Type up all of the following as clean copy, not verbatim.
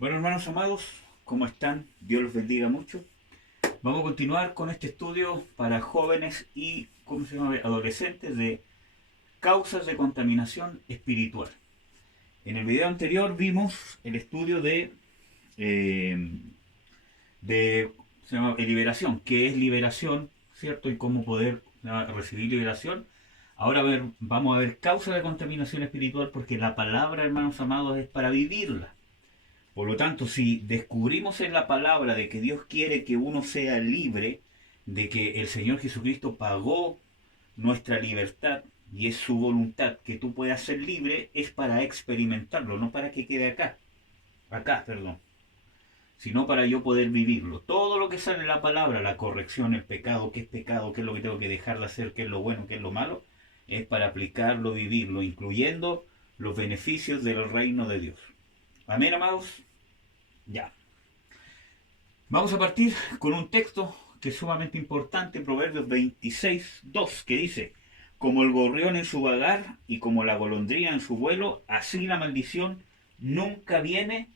Bueno, hermanos amados, ¿cómo están? Dios los bendiga mucho. Vamos a continuar con este estudio para jóvenes y ¿cómo se llama? Adolescentes de causas de contaminación espiritual. En el video anterior vimos el estudio eh, de se llama liberación, qué es liberación, ¿cierto? Y cómo poder recibir liberación. Ahora vamos a ver causas de contaminación espiritual porque la palabra, hermanos amados, es para vivirla. Por lo tanto, si descubrimos en la palabra de que Dios quiere que uno sea libre, de que el Señor Jesucristo pagó nuestra libertad y es su voluntad que tú puedas ser libre, es para experimentarlo, no para que quede perdón, sino para yo poder vivirlo. Todo lo que sale en la palabra, la corrección, el pecado, qué es lo que tengo que dejar de hacer, qué es lo bueno, qué es lo malo, es para aplicarlo, vivirlo, incluyendo los beneficios del reino de Dios. Amén, amados. Ya. Vamos a partir con un texto que es sumamente importante, Proverbios 26:2, que dice, como el gorrión en su vagar y como la golondrina en su vuelo, así la maldición nunca viene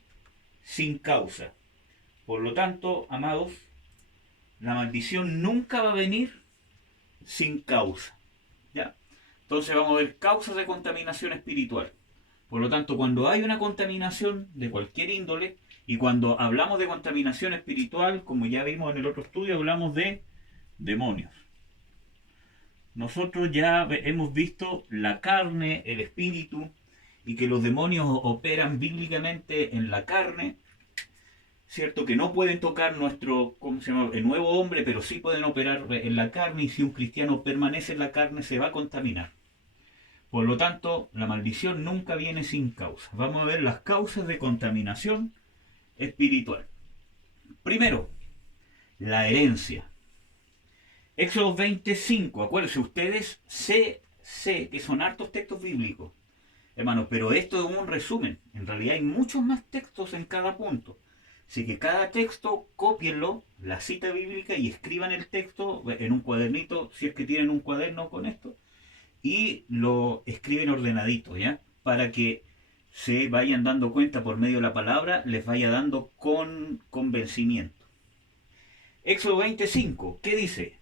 sin causa. Por lo tanto, amados, la maldición nunca va a venir sin causa. ¿Ya? Entonces vamos a ver causas de contaminación espiritual. Por lo tanto, cuando hay una contaminación de cualquier índole, y cuando hablamos de contaminación espiritual, como ya vimos en el otro estudio, hablamos de demonios. Nosotros ya hemos visto la carne, el espíritu, y que los demonios operan bíblicamente en la carne, ¿cierto? Que no pueden tocar nuestro, ¿cómo se llama? El nuevo hombre, pero sí pueden operar en la carne, y si un cristiano permanece en la carne se va a contaminar. Por lo tanto, la maldición nunca viene sin causa. Vamos a ver las causas de contaminación espiritual. Primero, la herencia. Éxodo 25, acuérdense ustedes, sé que son hartos textos bíblicos, hermanos, pero esto es un resumen. En realidad hay muchos más textos en cada punto. Así que cada texto, cópienlo, la cita bíblica, y escriban el texto en un cuadernito, si es que tienen un cuaderno con esto, y lo escriben ordenadito, ¿ya? Para que se vayan dando cuenta por medio de la palabra, les vaya dando con convencimiento. Éxodo 25, ¿qué dice?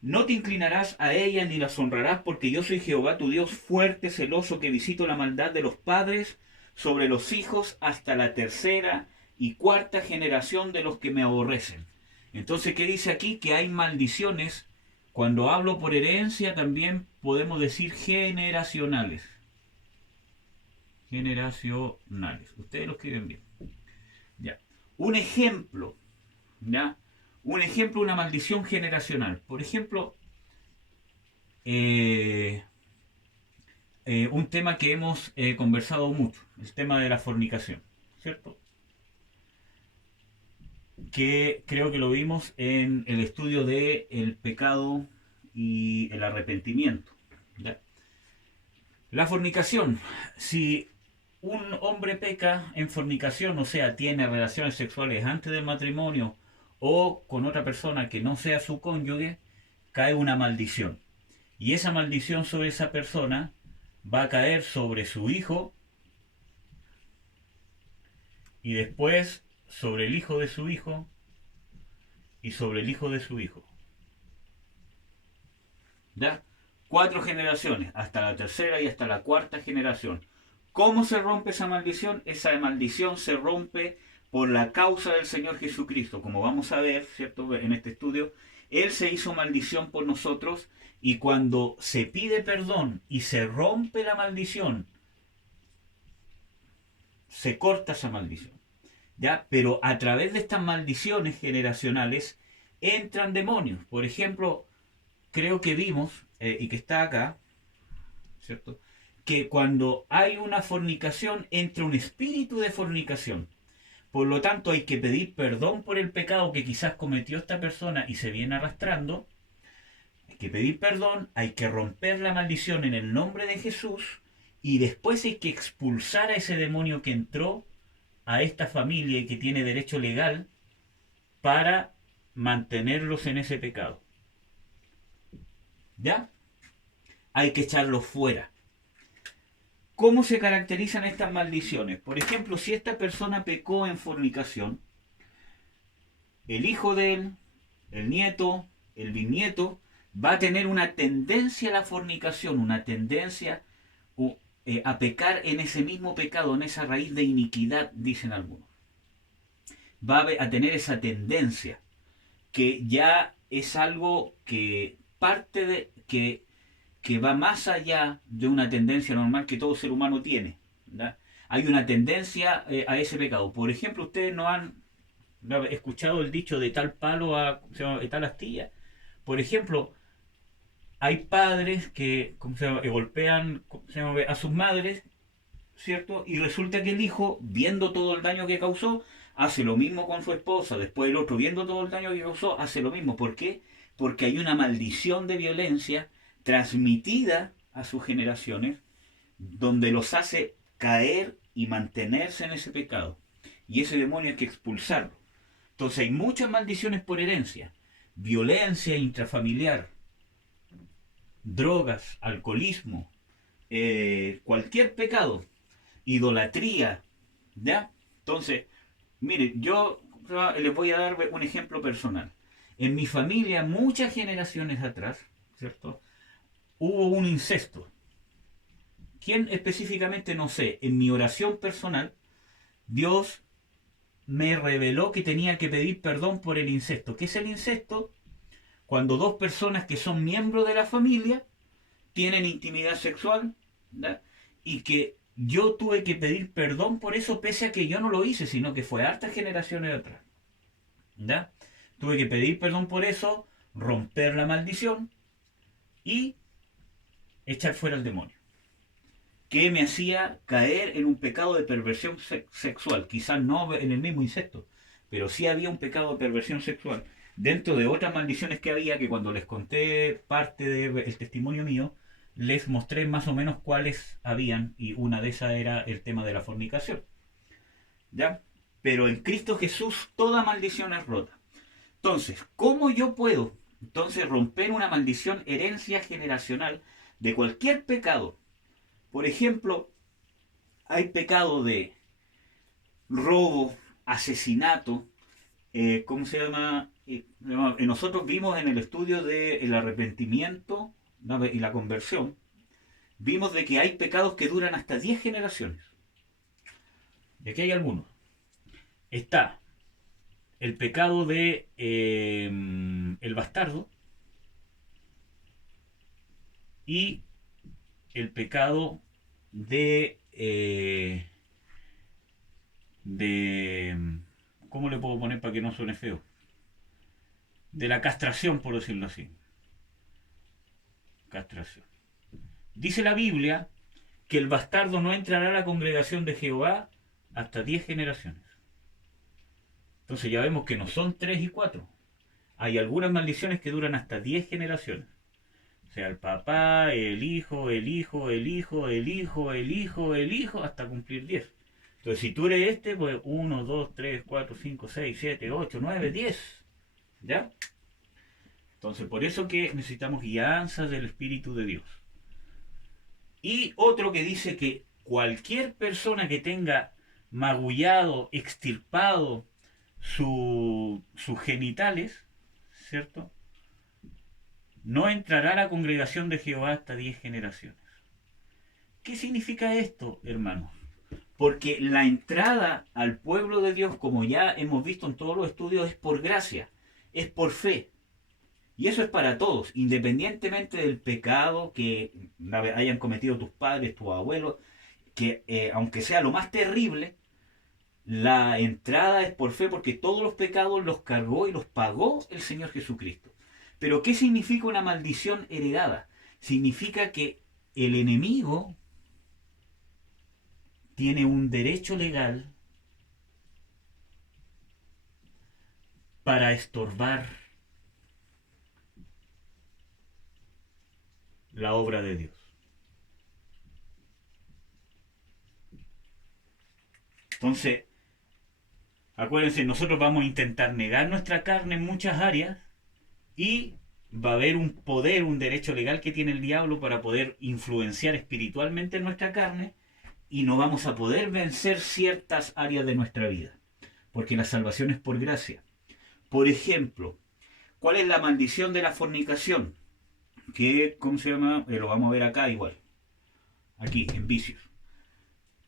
No te inclinarás a ella ni las honrarás, porque yo soy Jehová tu Dios fuerte, celoso, que visito la maldad de los padres sobre los hijos hasta la tercera y cuarta generación de los que me aborrecen. Entonces, ¿qué dice aquí? Que hay maldiciones. Cuando hablo por herencia, también podemos decir generacionales. Generacionales. Ustedes lo escriben bien. Ya. Un ejemplo, ¿ya? Un ejemplo, una maldición generacional. Por ejemplo, eh, un tema que hemos conversado mucho, el tema de la fornicación, ¿cierto? Que creo que lo vimos en el estudio de el pecado y el arrepentimiento. ¿Ya? La fornicación, si un hombre peca en fornicación, o sea, tiene relaciones sexuales antes del matrimonio o con otra persona que no sea su cónyuge, cae una maldición. Y esa maldición sobre esa persona va a caer sobre su hijo y después sobre el hijo de su hijo y sobre el hijo de su hijo. ¿Ya? 4 generaciones, hasta la tercera y hasta la cuarta generación. ¿Cómo se rompe esa maldición? Esa maldición se rompe por la causa del Señor Jesucristo. Como vamos a ver, ¿cierto? En este estudio, Él se hizo maldición por nosotros, y cuando se pide perdón y se rompe la maldición, se corta esa maldición. ¿Ya? Pero a través de estas maldiciones generacionales entran demonios. Por ejemplo, creo que vimos, y que está acá, ¿cierto? Que cuando hay una fornicación, entra un espíritu de fornicación. Por lo tanto, hay que pedir perdón por el pecado que quizás cometió esta persona y se viene arrastrando. Hay que pedir perdón, hay que romper la maldición en el nombre de Jesús, y después hay que expulsar a ese demonio que entró a esta familia y que tiene derecho legal para mantenerlos en ese pecado. ¿Ya? Hay que echarlos fuera. ¿Cómo se caracterizan estas maldiciones? Por ejemplo, si esta persona pecó en fornicación, el hijo de él, el nieto, el bisnieto, va a tener una tendencia a la fornicación, una tendencia a pecar en ese mismo pecado, en esa raíz de iniquidad, dicen algunos. Va a tener esa tendencia, que ya es algo que parte de, que va más allá de una tendencia normal que todo ser humano tiene. ¿Verdad? Hay una tendencia a ese pecado. Por ejemplo, ustedes no han escuchado el dicho de tal palo a de tal astilla. Por ejemplo, hay padres que golpean a sus madres, ¿cierto? Y resulta que el hijo, viendo todo el daño que causó, hace lo mismo con su esposa. Después el otro, viendo todo el daño que causó, hace lo mismo. ¿Por qué? Porque hay una maldición de violencia transmitida a sus generaciones, donde los hace caer y mantenerse en ese pecado. Y ese demonio hay que expulsarlo. Entonces hay muchas maldiciones por herencia. Violencia intrafamiliar, drogas, alcoholismo, cualquier pecado, idolatría, ¿ya? Entonces, miren, yo les voy a dar un ejemplo personal. En mi familia, muchas generaciones atrás, ¿cierto? Hubo un incesto. ¿Quién específicamente? No sé. En mi oración personal, Dios me reveló que tenía que pedir perdón por el incesto. ¿Qué es el incesto? Cuando dos personas que son miembros de la familia tienen intimidad sexual, ¿verdad? Y que yo tuve que pedir perdón por eso, pese a que yo no lo hice, sino que fue hartas generaciones atrás. ¿Ya? Tuve que pedir perdón por eso, romper la maldición y echar fuera al demonio, que me hacía caer en un pecado de perversión sexual. Quizás no en el mismo incesto, pero sí había un pecado de perversión sexual. Dentro de otras maldiciones que había, que cuando les conté parte del testimonio mío, les mostré más o menos cuáles habían, y una de esas era el tema de la fornicación. ¿Ya? Pero en Cristo Jesús toda maldición es rota. Entonces, ¿cómo yo puedo entonces romper una maldición herencia generacional de cualquier pecado? Por ejemplo, hay pecado de robo, asesinato, ¿cómo se llama? Nosotros vimos en el estudio del arrepentimiento, ¿no?, y la conversión, vimos de que hay pecados que duran hasta 10 generaciones. Y aquí hay algunos. Está el pecado de el bastardo y el pecado de ¿cómo le puedo poner para que no suene feo? De la castración, por decirlo así. Castración. Dice la Biblia que el bastardo no entrará a la congregación de Jehová hasta 10 generaciones. Entonces ya vemos que no son 3 y 4. Hay algunas maldiciones que duran hasta 10 generaciones. O sea, el papá, el hijo, el hijo, el hijo, el hijo, el hijo, el hijo, hasta cumplir 10. Entonces, si tú eres este, pues 1, 2, 3, 4, 5, 6, 7, 8, 9, 10. ¿Ya? Entonces, por eso que necesitamos guianza del Espíritu de Dios. Y otro que dice que cualquier persona que tenga magullado, extirpado sus genitales, ¿cierto?, no entrará a la congregación de Jehová hasta 10 generaciones. ¿Qué significa esto, hermanos? Porque la entrada al pueblo de Dios, como ya hemos visto en todos los estudios, es por gracia, es por fe. Y eso es para todos, independientemente del pecado que hayan cometido tus padres, tus abuelos, que aunque sea lo más terrible, la entrada es por fe porque todos los pecados los cargó y los pagó el Señor Jesucristo. Pero ¿qué significa una maldición heredada? Significa que el enemigo tiene un derecho legal para estorbar la obra de Dios. Entonces, acuérdense, nosotros vamos a intentar negar nuestra carne en muchas áreas y va a haber un poder, un derecho legal que tiene el diablo para poder influenciar espiritualmente en nuestra carne y no vamos a poder vencer ciertas áreas de nuestra vida, porque la salvación es por gracia. Por ejemplo, ¿cuál es la maldición de la fornicación? Que, ¿cómo se llama? Lo vamos a ver acá igual, aquí, en vicios.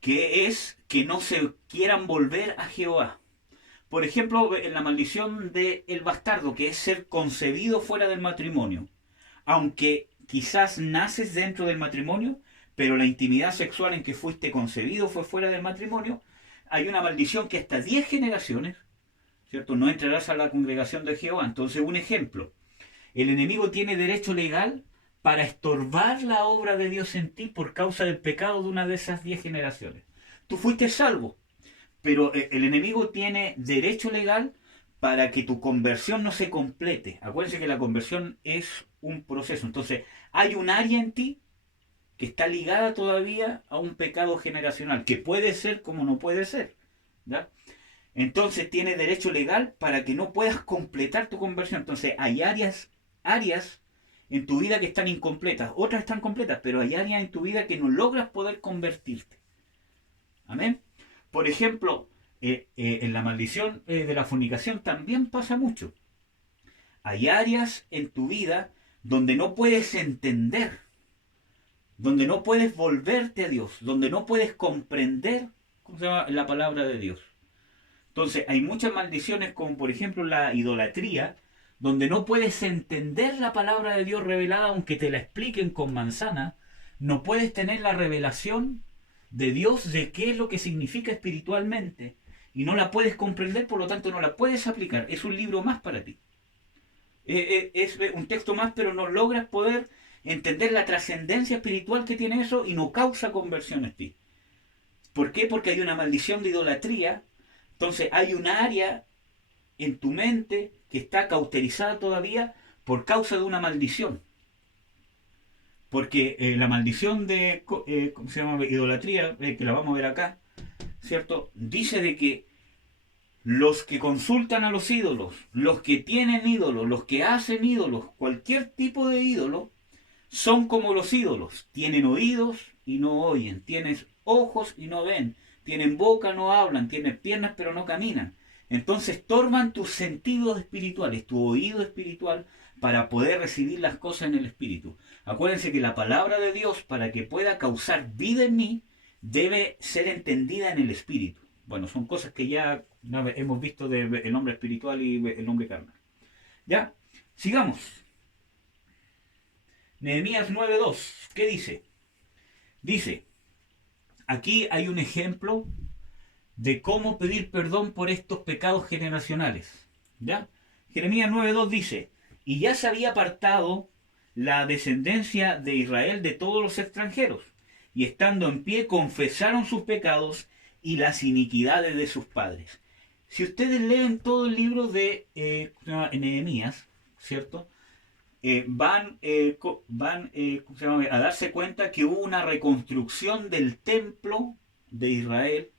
Que es que no se quieran volver a Jehová. Por ejemplo, en la maldición del bastardo, que es ser concebido fuera del matrimonio. Aunque quizás naces dentro del matrimonio, pero la intimidad sexual en que fuiste concebido fue fuera del matrimonio, hay una maldición que hasta 10 generaciones, ¿cierto? No entrarás a la congregación de Jehová. Entonces, un ejemplo, el enemigo tiene derecho legal para estorbar la obra de Dios en ti por causa del pecado de una de esas 10 generaciones. Tú fuiste salvo, pero el enemigo tiene derecho legal para que tu conversión no se complete. Acuérdense que la conversión es un proceso. Entonces, hay un área en ti que está ligada todavía a un pecado generacional, que puede ser como no puede ser. ¿Ya? Entonces, tiene derecho legal para que no puedas completar tu conversión. Entonces, hay áreas en tu vida que están incompletas, otras están completas, pero hay áreas en tu vida que no logras poder convertirte. Amén. Por ejemplo, en la maldición de la fornicación también pasa mucho. Hay áreas en tu vida donde no puedes entender, donde no puedes volverte a Dios, donde no puedes comprender, ¿cómo se llama?, la palabra de Dios. Entonces, hay muchas maldiciones, como por ejemplo la idolatría, donde no puedes entender la palabra de Dios revelada, aunque te la expliquen con manzana, no puedes tener la revelación de Dios de qué es lo que significa espiritualmente, y no la puedes comprender, por lo tanto no la puedes aplicar. Es un libro más para ti. Es un texto más, pero no logras poder entender la trascendencia espiritual que tiene eso y no causa conversión en ti. ¿Por qué? Porque hay una maldición de idolatría. Entonces hay un área en tu mente que está cauterizada todavía por causa de una maldición. Porque la maldición de ¿cómo se llama?, idolatría, que la vamos a ver acá, ¿cierto? Dice de que los que consultan a los ídolos, los que tienen ídolos, los que hacen ídolos, cualquier tipo de ídolo, son como los ídolos. Tienen oídos y no oyen, tienen ojos y no ven, tienen boca, no hablan, tienen piernas pero no caminan. Entonces estorban tus sentidos espirituales, tu oído espiritual, para poder recibir las cosas en el espíritu. Acuérdense que la palabra de Dios, para que pueda causar vida en mí, debe ser entendida en el espíritu. Bueno, son cosas que ya hemos visto del hombre espiritual y el hombre carnal. Ya, sigamos. Nehemías 9:2, ¿qué dice? Dice, aquí hay un ejemplo de cómo pedir perdón por estos pecados generacionales. ¿Ya? Jeremías 9:2 dice, y ya se había apartado la descendencia de Israel de todos los extranjeros, y estando en pie confesaron sus pecados y las iniquidades de sus padres. Si ustedes leen todo el libro de Nehemías, ¿cierto? ¿Cómo se llama?, a darse cuenta que hubo una reconstrucción del templo de Israel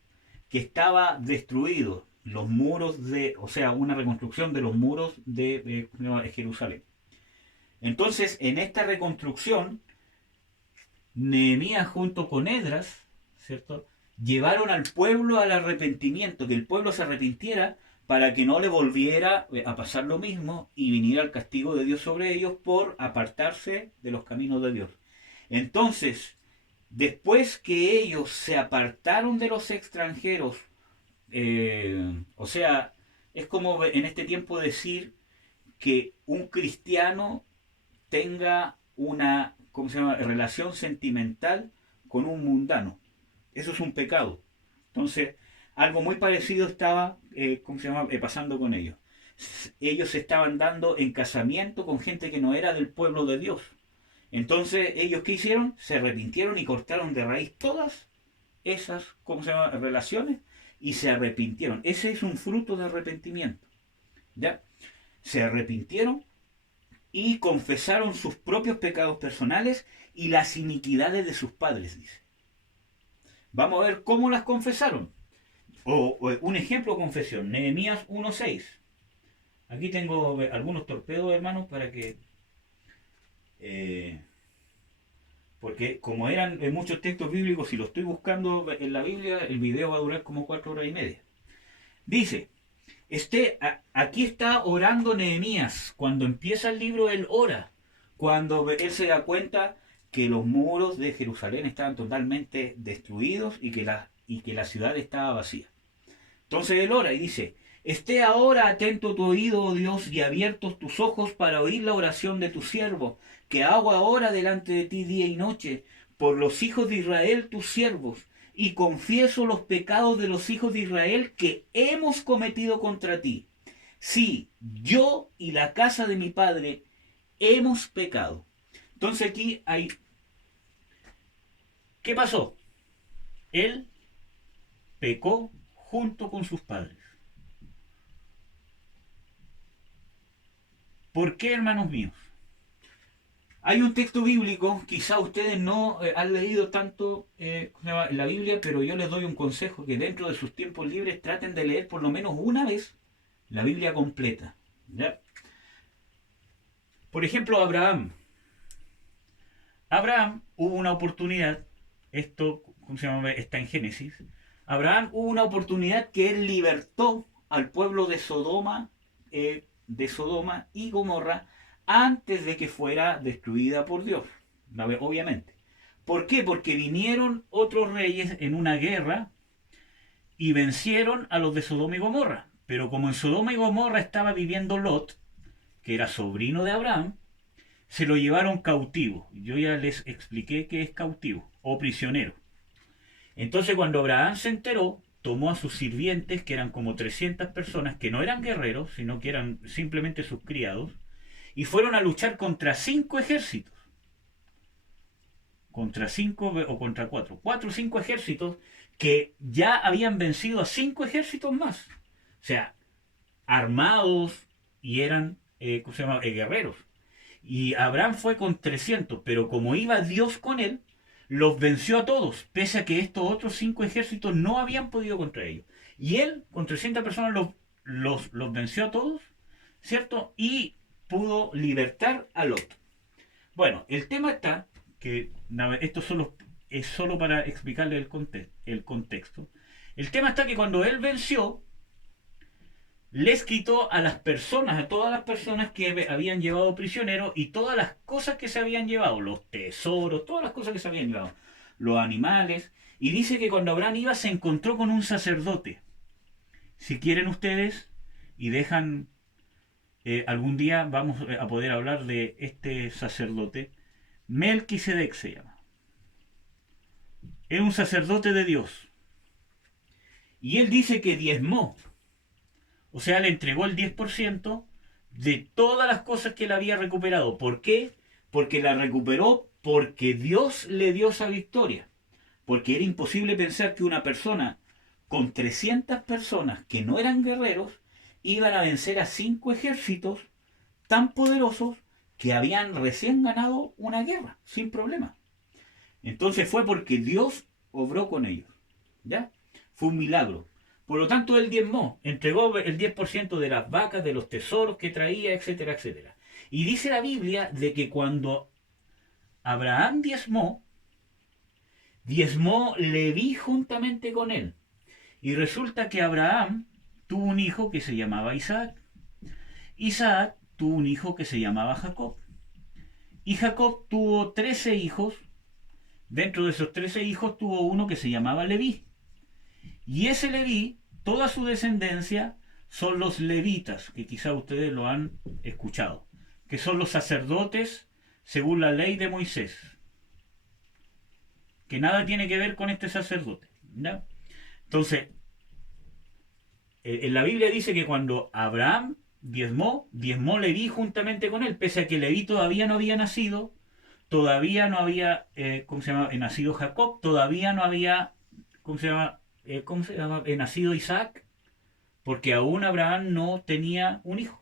que estaba destruido, los muros o sea, una reconstrucción de los muros de Jerusalén. Entonces, en esta reconstrucción, Nehemías junto con Esdras, ¿cierto?, llevaron al pueblo al arrepentimiento, que el pueblo se arrepintiera para que no le volviera a pasar lo mismo y viniera el castigo de Dios sobre ellos por apartarse de los caminos de Dios. Entonces, después que ellos se apartaron de los extranjeros, o sea, es como en este tiempo decir que un cristiano tenga una, ¿cómo se llama?, relación sentimental con un mundano. Eso es un pecado. Entonces, algo muy parecido estaba, ¿cómo se llama?, pasando con ellos. Ellos se estaban dando en casamiento con gente que no era del pueblo de Dios. Entonces, ¿ellos qué hicieron? Se arrepintieron y cortaron de raíz todas esas, ¿cómo se llama?, relaciones, y se arrepintieron. Ese es un fruto de arrepentimiento. ¿Ya? Se arrepintieron y confesaron sus propios pecados personales y las iniquidades de sus padres, dice. Vamos a ver cómo las confesaron. O un ejemplo de confesión, Nehemías 1:6. Aquí tengo algunos torpedos, hermanos, porque como eran muchos textos bíblicos, si lo estoy buscando en la Biblia, el video va a durar como 4 horas y media. Dice, aquí está orando Nehemías. Cuando empieza el libro, él ora. Cuando él se da cuenta que los muros de Jerusalén estaban totalmente destruidos y que la ciudad estaba vacía. Entonces él ora y dice, esté ahora atento tu oído, oh Dios, y abiertos tus ojos para oír la oración de tu siervo, que hago ahora delante de ti día y noche, por los hijos de Israel tus siervos, y confieso los pecados de los hijos de Israel que hemos cometido contra ti. Sí, yo y la casa de mi padre hemos pecado. Entonces aquí hay... ¿Qué pasó? Él pecó junto con sus padres. ¿Por qué, hermanos míos? Hay un texto bíblico, quizá ustedes no han leído tanto la Biblia, pero yo les doy un consejo, que dentro de sus tiempos libres traten de leer por lo menos una vez la Biblia completa. ¿Ya? Por ejemplo, Abraham. Abraham hubo una oportunidad, esto ¿cómo se llama? Está en Génesis. Abraham hubo una oportunidad que él libertó al pueblo de Sodoma y Gomorra antes de que fuera destruida por Dios, obviamente. ¿Por qué? Porque vinieron otros reyes en una guerra y vencieron a los de Sodoma y Gomorra. Pero como en Sodoma y Gomorra estaba viviendo Lot, que era sobrino de Abraham, se lo llevaron cautivo. Yo ya les expliqué qué es cautivo o prisionero. Entonces cuando Abraham se enteró, tomó a sus sirvientes, que eran como 300 personas, que no eran guerreros, sino que eran simplemente sus criados, y fueron a luchar contra 5 ejércitos. Contra 5 o contra 4. 4 o 5 ejércitos que ya habían vencido a 5 ejércitos más. O sea, armados y eran ¿cómo se llama? Guerreros. Y Abraham fue con 300, pero como iba Dios con él, los venció a todos, pese a que estos otros 5 ejércitos no habían podido contra ellos. Y él, con 300 personas, los venció a todos, ¿cierto? Y pudo libertar a Lot. Bueno, el tema está, que esto es solo para explicarle el contexto. El tema está que cuando él venció, les quitó a las personas, a todas las personas que habían llevado prisioneros y todas las cosas que se habían llevado, los tesoros, todas las cosas que se habían llevado, los animales. Y dice que cuando Abraham iba se encontró con un sacerdote. Si quieren ustedes y dejan, algún día vamos a poder hablar de este sacerdote. Melquisedec se llama. Es un sacerdote de Dios. Y él dice que diezmó. O sea, le entregó el 10% de todas las cosas que él había recuperado. ¿Por qué? Porque la recuperó porque Dios le dio esa victoria. Porque era imposible pensar que una persona con 300 personas que no eran guerreros iban a vencer a 5 ejércitos tan poderosos que habían recién ganado una guerra, sin problema. Entonces fue porque Dios obró con ellos. ¿Ya? Fue un milagro. Por lo tanto, él diezmó, entregó el 10% de las vacas, de los tesoros que traía, etcétera, etcétera. Y dice la Biblia de que cuando Abraham diezmó Leví juntamente con él. Y resulta que Abraham tuvo un hijo que se llamaba Isaac. Isaac tuvo un hijo que se llamaba Jacob. Y Jacob tuvo 13 hijos. Dentro de esos 13 hijos tuvo uno que se llamaba Leví. Y ese Leví, toda su descendencia, son los levitas, que quizá ustedes lo han escuchado, que son los sacerdotes según la ley de Moisés, que nada tiene que ver con este sacerdote. ¿Ya? Entonces, en la Biblia dice que cuando Abraham diezmó Leví juntamente con él, pese a que Leví todavía no había nacido, todavía no había, ¿cómo se llama? Nacido Jacob, todavía no había, ¿cómo se llama? Nacido Isaac, porque aún Abraham no tenía un hijo.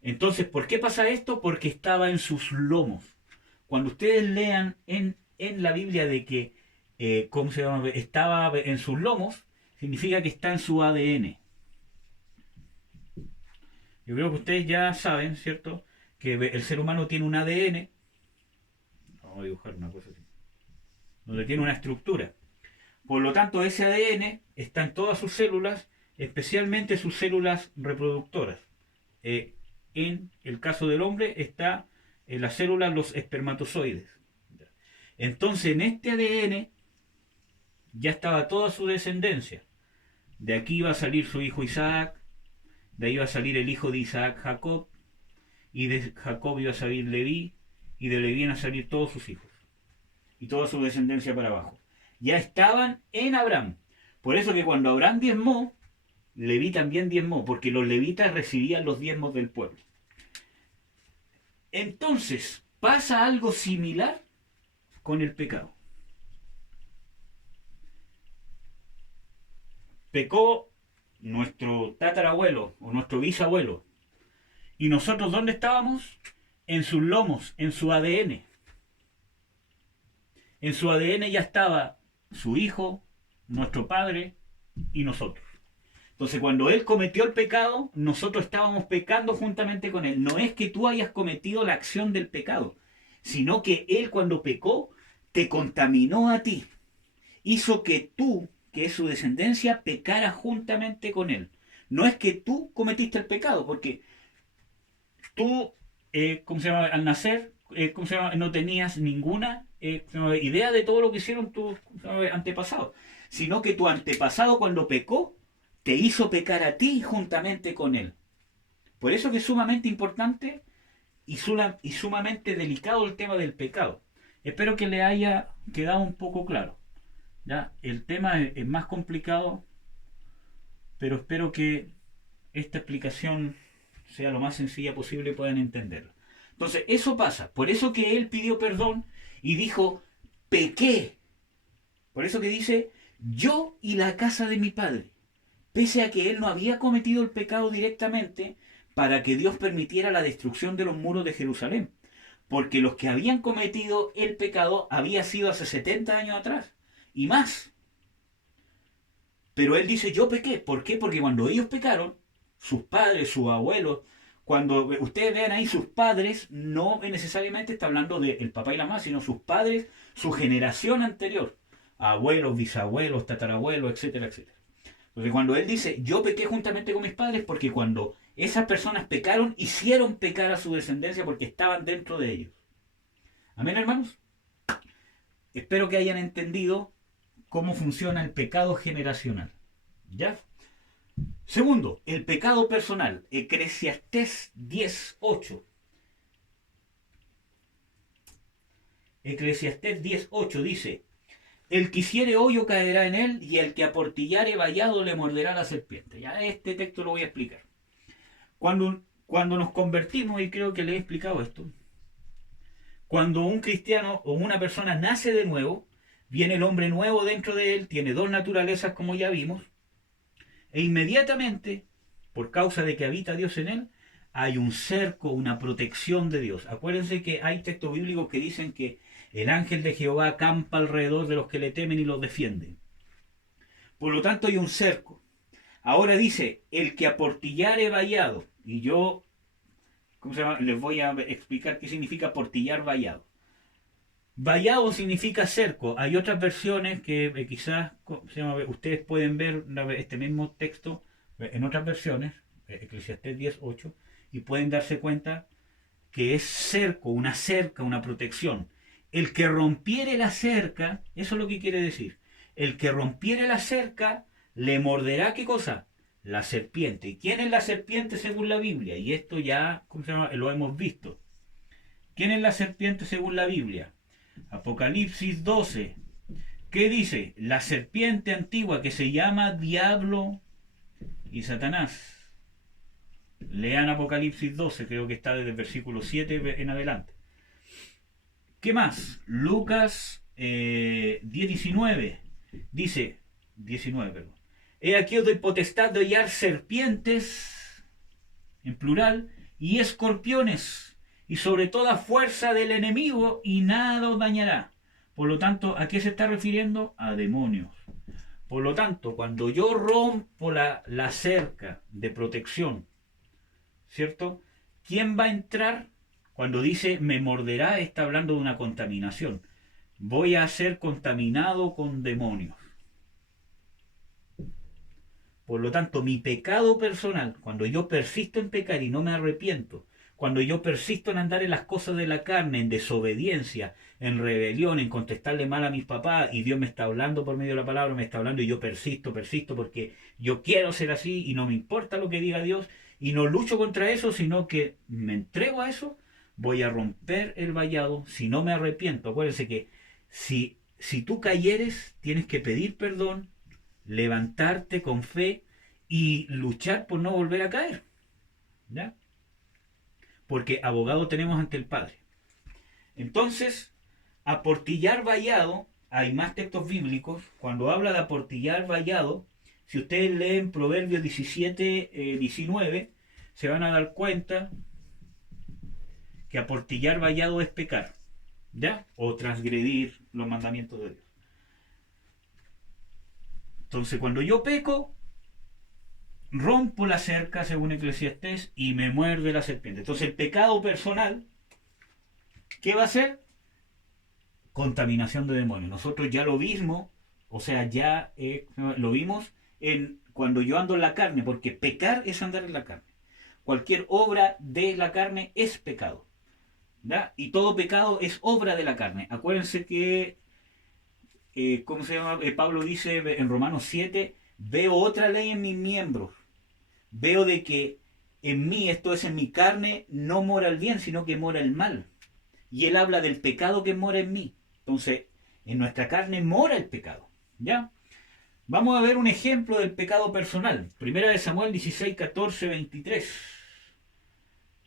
Entonces, ¿por qué pasa esto? Porque estaba en sus lomos. Cuando ustedes lean en la Biblia de que ¿cómo se llama? Estaba en sus lomos, significa que está en su ADN. Yo creo que ustedes ya saben, ¿cierto? Que el ser humano tiene un ADN. Vamos a dibujar una cosa así. Donde tiene una estructura. Por lo tanto, ese ADN está en todas sus células, especialmente sus células reproductoras. En el caso del hombre está en las células los espermatozoides. Entonces, en este ADN ya estaba toda su descendencia. De aquí iba a salir su hijo Isaac, de ahí iba a salir el hijo de Isaac, Jacob, y de Jacob iba a salir Leví, y de Leví iban a salir todos sus hijos, y toda su descendencia para abajo. Ya estaban en Abraham. Por eso que cuando Abraham diezmó, Leví también diezmó, porque los levitas recibían los diezmos del pueblo. Entonces, pasa algo similar con el pecado. Pecó nuestro tatarabuelo o nuestro bisabuelo. ¿Y nosotros dónde estábamos? En sus lomos, en su ADN. En su ADN ya estaba su hijo, nuestro padre y nosotros. Entonces, cuando él cometió el pecado, nosotros estábamos pecando juntamente con él. No es que tú hayas cometido la acción del pecado, sino que él cuando pecó, te contaminó a ti. Hizo que tú, que es su descendencia, pecara juntamente con él. No es que tú cometiste el pecado, porque tú, ¿cómo se llama? Al nacer, ¿cómo se llama? No tenías ninguna idea de todo lo que hicieron tus antepasados, sino que tu antepasado cuando pecó, te hizo pecar a ti juntamente con él. Por eso que es sumamente importante y sumamente delicado el tema del pecado. Espero que le haya quedado un poco claro. ¿Ya? El tema es más complicado, pero espero que esta explicación sea lo más sencilla posible y puedan entenderlo. Entonces, eso pasa. Por eso que él pidió perdón y dijo, pequé. Por eso que dice, yo y la casa de mi padre. Pese a que él no había cometido el pecado directamente, para que Dios permitiera la destrucción de los muros de Jerusalén. Porque los que habían cometido el pecado había sido hace 70 años atrás y más. Pero él dice, yo pequé. ¿Por qué? Porque cuando ellos pecaron, sus padres, sus abuelos, cuando ustedes vean ahí sus padres, no necesariamente está hablando del papá y la mamá, sino sus padres, su generación anterior, abuelos, bisabuelos, tatarabuelos, etcétera, etcétera. Porque cuando él dice, yo pequé juntamente con mis padres, porque cuando esas personas pecaron, hicieron pecar a su descendencia porque estaban dentro de ellos. Amén, hermanos. Espero que hayan entendido cómo funciona el pecado generacional. ¿Ya? Segundo, el pecado personal. Eclesiastés 10:8. Eclesiastés 10:8 dice, el que hiciere hoyo caerá en él, y el que aportillare vallado le morderá la serpiente. Ya este texto lo voy a explicar. Cuando nos convertimos, y creo que le he explicado esto, cuando un cristiano o una persona nace de nuevo, viene el hombre nuevo dentro de él, tiene dos naturalezas como ya vimos, e inmediatamente, por causa de que habita Dios en él, hay un cerco, una protección de Dios. Acuérdense que hay textos bíblicos que dicen que el ángel de Jehová acampa alrededor de los que le temen y los defiende. Por lo tanto hay un cerco. Ahora dice, el que aportillare vallado, y yo, ¿cómo se llama? Les voy a explicar qué significa portillar vallado. Vallado significa cerco. Hay otras versiones que quizás ustedes pueden ver este mismo texto en otras versiones, Eclesiastés 10:8, y pueden darse cuenta que es cerco, una cerca, una protección. El que rompiere la cerca, eso es lo que quiere decir. El que rompiere la cerca, le morderá, ¿qué cosa? La serpiente. ¿Y quién es la serpiente según la Biblia? Y esto ya, ¿cómo se llama? Lo hemos visto. ¿Quién es la serpiente según la Biblia? Apocalipsis 12. ¿Qué dice? La serpiente antigua que se llama Diablo y Satanás. Lean Apocalipsis 12, creo que está desde el versículo 7 en adelante. ¿Qué más? Lucas 10:19. Dice, 19, perdón. He aquí os doy potestad de hollar serpientes, en plural, y escorpiones, y sobre toda fuerza del enemigo, y nada os dañará. Por lo tanto, ¿a qué se está refiriendo? A demonios. Por lo tanto, cuando yo rompo la cerca de protección, ¿cierto? ¿Quién va a entrar Cuando dice me morderá, está hablando de una contaminación. Voy a ser contaminado con demonios. Por lo tanto, mi pecado personal, cuando yo persisto en pecar y no me arrepiento, cuando yo persisto en andar en las cosas de la carne, en desobediencia, en rebelión, en contestarle mal a mis papás, y Dios me está hablando por medio de la palabra, me está hablando y yo persisto porque yo quiero ser así y no me importa lo que diga Dios y no lucho contra eso, sino que me entrego a eso, voy a romper el vallado si no me arrepiento. Acuérdense que si tú cayeres, tienes que pedir perdón, levantarte con fe y luchar por no volver a caer. ¿Ya? Porque abogado tenemos ante el Padre. Entonces, aportillar vallado, hay más textos bíblicos, cuando habla de aportillar vallado, si ustedes leen Proverbios 17, 19, se van a dar cuenta que aportillar vallado es pecar, ¿ya? O transgredir los mandamientos de Dios. Entonces, cuando yo peco, rompo la cerca, según Eclesiastés, y me muerde la serpiente. Entonces, el pecado personal, ¿qué va a ser? Contaminación de demonios. Nosotros ya lo vimos, o sea, ya lo vimos cuando yo ando en la carne, porque pecar es andar en la carne. Cualquier obra de la carne es pecado, ¿ya? Y todo pecado es obra de la carne. Acuérdense que ¿cómo se llama? Pablo dice en Romanos 7, veo otra ley en mis miembros. Veo de que en mí, esto es en mi carne, no mora el bien, sino que mora el mal. Y él habla del pecado que mora en mí. Entonces, en nuestra carne mora el pecado. ¿Ya? Vamos a ver un ejemplo del pecado personal. Primera de Samuel 16, 14, 23.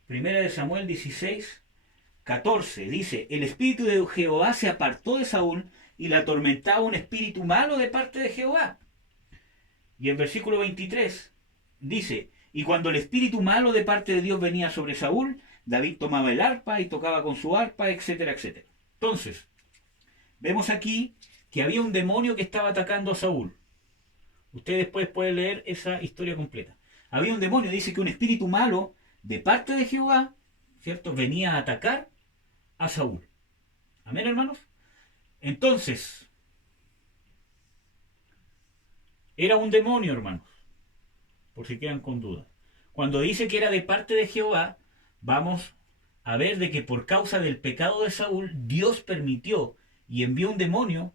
Primera de Samuel 16, 14. Dice, el espíritu de Jehová se apartó de Saúl y le atormentaba un espíritu malo de parte de Jehová. Y el versículo 23 dice, y cuando el espíritu malo de parte de Dios venía sobre Saúl, David tomaba el arpa y tocaba con su arpa, etcétera, etcétera. Entonces, vemos aquí que había un demonio que estaba atacando a Saúl. Ustedes después pueden leer esa historia completa. Había un demonio, dice que un espíritu malo de parte de Jehová, ¿cierto?, venía a atacar a Saúl. Amén, hermanos. Entonces, era un demonio, hermanos, por si quedan con dudas. Cuando dice que era de parte de Jehová, vamos a ver de que por causa del pecado de Saúl, Dios permitió y envió un demonio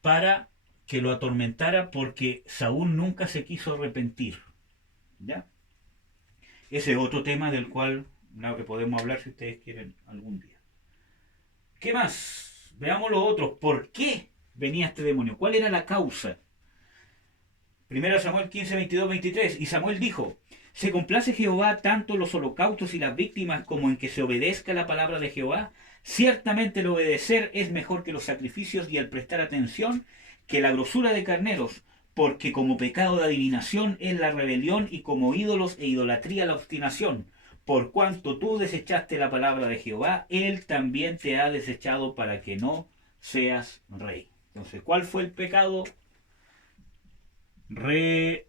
para que lo atormentara porque Saúl nunca se quiso arrepentir. ¿Ya? Ese es otro tema del cual que podemos hablar si ustedes quieren algún día. ¿Qué más? Veamos los otros. ¿Por qué venía este demonio? ¿Cuál era la causa? 1 Samuel 15, 22, 23. Y Samuel dijo, ¿se complace Jehová tanto en los holocaustos y las víctimas como en que se obedezca la palabra de Jehová? Ciertamente el obedecer es mejor que los sacrificios y el prestar atención que la grosura de carneros, porque como pecado de adivinación es la rebelión y como ídolos e idolatría la obstinación. Por cuanto tú desechaste la palabra de Jehová, él también te ha desechado para que no seas rey. Entonces, ¿cuál fue el pecado? Rebelión.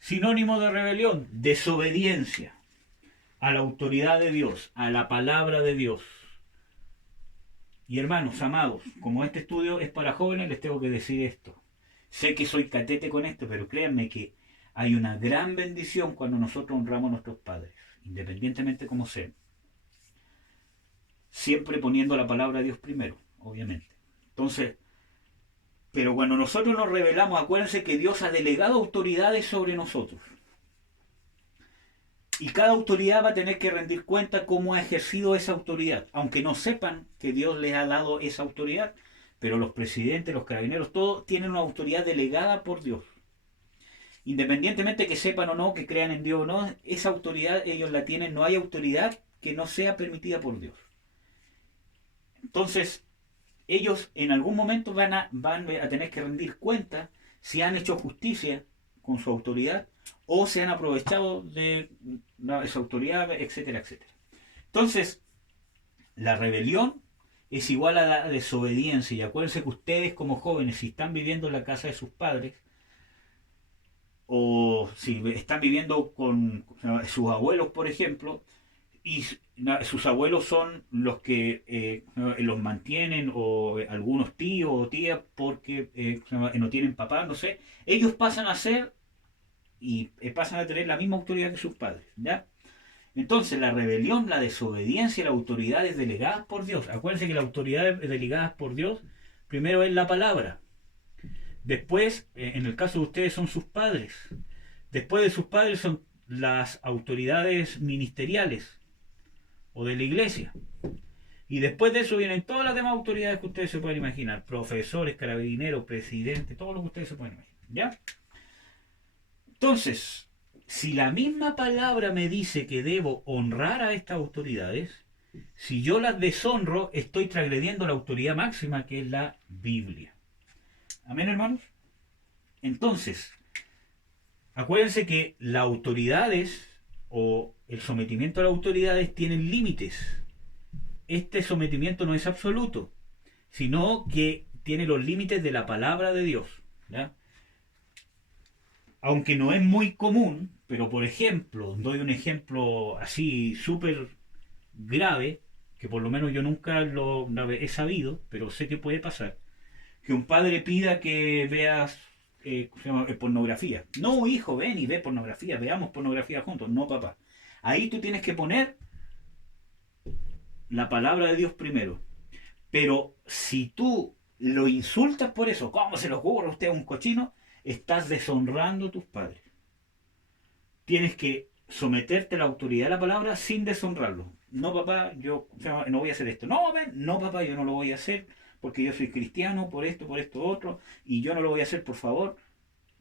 Sinónimo de rebelión, desobediencia a la autoridad de Dios, a la palabra de Dios. Y hermanos, amados, como este estudio es para jóvenes, les tengo que decir esto. Sé que soy catete con esto, pero créanme que hay una gran bendición cuando nosotros honramos a nuestros padres, independientemente como sean. Siempre poniendo la palabra de Dios primero, obviamente. Entonces, pero cuando nosotros nos rebelamos, acuérdense que Dios ha delegado autoridades sobre nosotros. Y cada autoridad va a tener que rendir cuenta cómo ha ejercido esa autoridad, aunque no sepan que Dios les ha dado esa autoridad, pero los presidentes, los carabineros, todos tienen una autoridad delegada por Dios. Independientemente que sepan o no, que crean en Dios o no, esa autoridad ellos la tienen, no hay autoridad que no sea permitida por Dios. Entonces, ellos en algún momento van a tener que rendir cuenta si han hecho justicia con su autoridad o se han aprovechado de esa autoridad, etcétera, etcétera. Entonces, la rebelión es igual a la desobediencia. Y acuérdense que ustedes como jóvenes, si están viviendo en la casa de sus padres, o si están viviendo con sus abuelos, por ejemplo, y sus abuelos son los que los mantienen, o algunos tíos o tías porque no tienen papá, no sé, ellos pasan a ser y pasan a tener la misma autoridad que sus padres, ¿ya? Entonces, la rebelión, la desobediencia, la autoridad es delegada por Dios. Acuérdense que la autoridad es delegada por Dios, primero es la palabra. Después, en el caso de ustedes, son sus padres. Después de sus padres son las autoridades ministeriales o de la iglesia. Y después de eso vienen todas las demás autoridades que ustedes se pueden imaginar. Profesores, carabineros, presidentes, todo lo que ustedes se pueden imaginar. ¿Ya? Entonces, si la misma palabra me dice que debo honrar a estas autoridades, si yo las deshonro, estoy transgrediendo la autoridad máxima que es la Biblia. ¿Amén, hermanos? Entonces, acuérdense que las autoridades o el sometimiento a las autoridades tienen límites. Este sometimiento no es absoluto, sino que tiene los límites de la palabra de Dios, ¿ya? Aunque no es muy común, pero por ejemplo, doy un ejemplo así súper grave, que por lo menos yo nunca lo he sabido, pero sé que puede pasar, que un padre pida que veas pornografía. No, hijo, ven y ve pornografía, veamos pornografía juntos. No, papá. Ahí tú tienes que poner la palabra de Dios primero. Pero si tú lo insultas por eso, ¿cómo se le ocurre? Usted es un cochino, estás deshonrando a tus padres. Tienes que someterte a la autoridad de la palabra sin deshonrarlo. No, papá, yo no voy a hacer esto. No, ven, no, papá, yo no lo voy a hacer porque yo soy cristiano, por esto, otro, y yo no lo voy a hacer, por favor.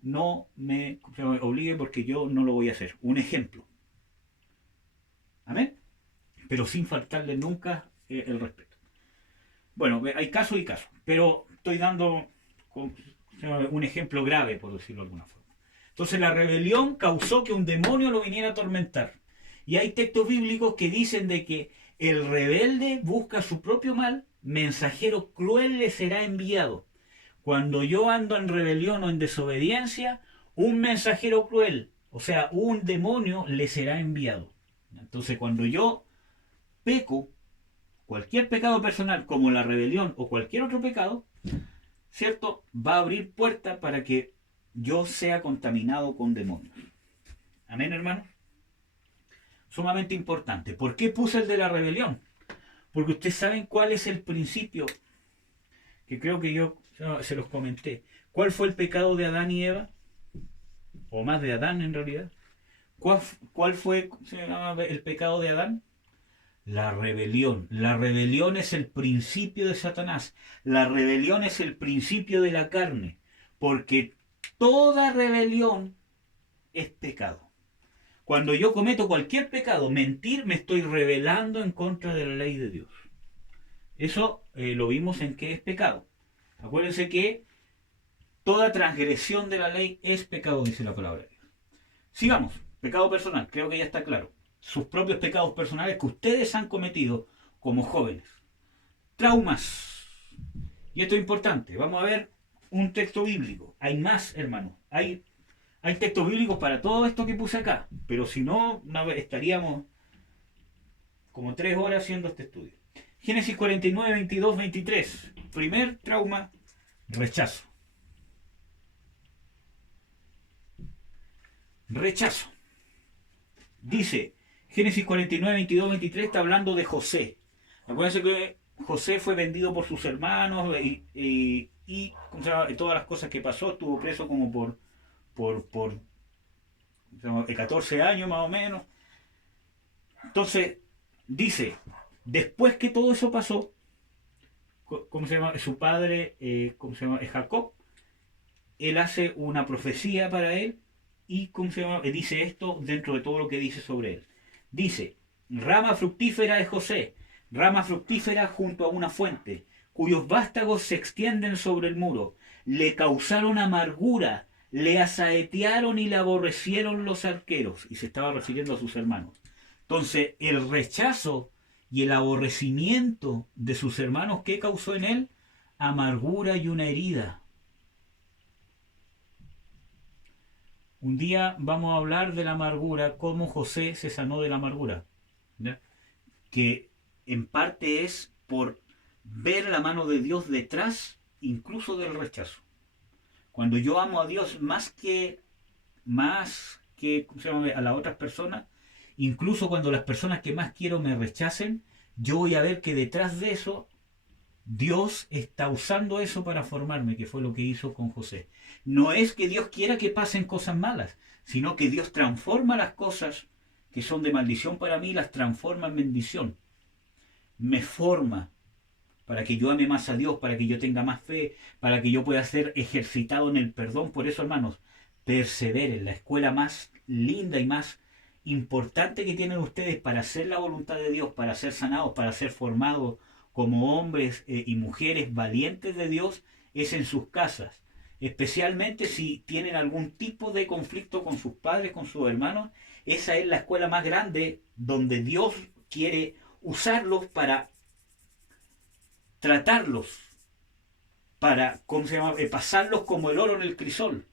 No me obligue porque yo no lo voy a hacer. Un ejemplo. ¿Amén? Pero sin faltarle nunca el respeto. Bueno, hay casos y casos, pero estoy dando un ejemplo grave, por decirlo de alguna forma. Entonces la rebelión causó que un demonio lo viniera a atormentar. Y hay textos bíblicos que dicen de que el rebelde busca su propio mal, mensajero cruel le será enviado. Cuando yo ando en rebelión o en desobediencia, un mensajero cruel, o sea, un demonio le será enviado. Entonces cuando yo peco, cualquier pecado personal como la rebelión o cualquier otro pecado, ¿cierto? Va a abrir puertas para que yo sea contaminado con demonios. Amén, hermano. Sumamente importante. ¿Por qué puse el de la rebelión? Porque ustedes saben cuál es el principio, que creo que yo se los comenté. ¿Cuál fue el pecado de Adán y Eva? O más de Adán en realidad. ¿Cuál fue el pecado de Adán? La rebelión. La rebelión es el principio de Satanás. La rebelión es el principio de la carne. Porque toda rebelión es pecado. Cuando yo cometo cualquier pecado, mentir, me estoy rebelando en contra de la ley de Dios. Eso lo vimos en qué es pecado. Acuérdense que toda transgresión de la ley es pecado, dice la palabra de Dios. Sigamos. Pecado personal, creo que ya está claro. Sus propios pecados personales que ustedes han cometido como jóvenes. Traumas. Y esto es importante. Vamos a ver un texto bíblico. Hay más, hermanos. Hay textos bíblicos para todo esto que puse acá. Pero si no, estaríamos como 3 horas haciendo este estudio. Génesis 49, 22, 23. Primer trauma, rechazo. Rechazo. Dice, Génesis 49, 22, 23 está hablando de José. Acuérdense que José fue vendido por sus hermanos y todas las cosas que pasó, estuvo preso como por 14 años más o menos. Entonces, dice, después que todo eso pasó, su padre, Jacob, él hace una profecía para él y dice esto dentro de todo lo que dice sobre él. Dice, rama fructífera es José, rama fructífera junto a una fuente, cuyos vástagos se extienden sobre el muro. Le causaron amargura, le asaetearon y le aborrecieron los arqueros. Y se estaba refiriendo a sus hermanos. Entonces, el rechazo y el aborrecimiento de sus hermanos, ¿qué causó en él? Amargura y una herida. Un día vamos a hablar de la amargura, cómo José se sanó de la amargura, ¿ya? Que en parte es por ver la mano de Dios detrás, incluso del rechazo. Cuando yo amo a Dios más que ¿cómo se llama? A las otras personas, incluso cuando las personas que más quiero me rechacen, yo voy a ver que detrás de eso Dios está usando eso para formarme, que fue lo que hizo con José. No es que Dios quiera que pasen cosas malas, sino que Dios transforma las cosas que son de maldición para mí, las transforma en bendición. Me forma para que yo ame más a Dios, para que yo tenga más fe, para que yo pueda ser ejercitado en el perdón. Por eso, hermanos, perseveren. La escuela más linda y más importante que tienen ustedes para hacer la voluntad de Dios, para ser sanados, para ser formados como hombres y mujeres valientes de Dios, es en sus casas. Especialmente si tienen algún tipo de conflicto con sus padres, con sus hermanos, esa es la escuela más grande donde Dios quiere usarlos para tratarlos, para, ¿cómo se llama? Pasarlos como el oro en el crisol,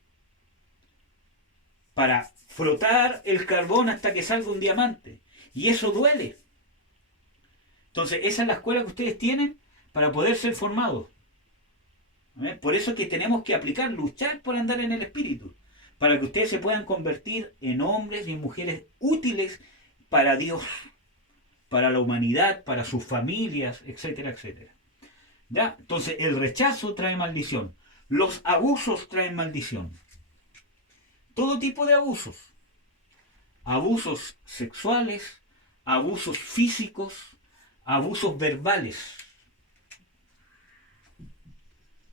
para frotar el carbón hasta que salga un diamante. Y eso duele. Entonces, esa es la escuela que ustedes tienen para poder ser formados. Por eso es que tenemos que aplicar, luchar por andar en el Espíritu, para que ustedes se puedan convertir en hombres y en mujeres útiles para Dios, para la humanidad, para sus familias, etcétera, etcétera. ¿Ya? Entonces, el rechazo trae maldición. Los abusos traen maldición. Todo tipo de abusos. Abusos sexuales, abusos físicos, abusos verbales.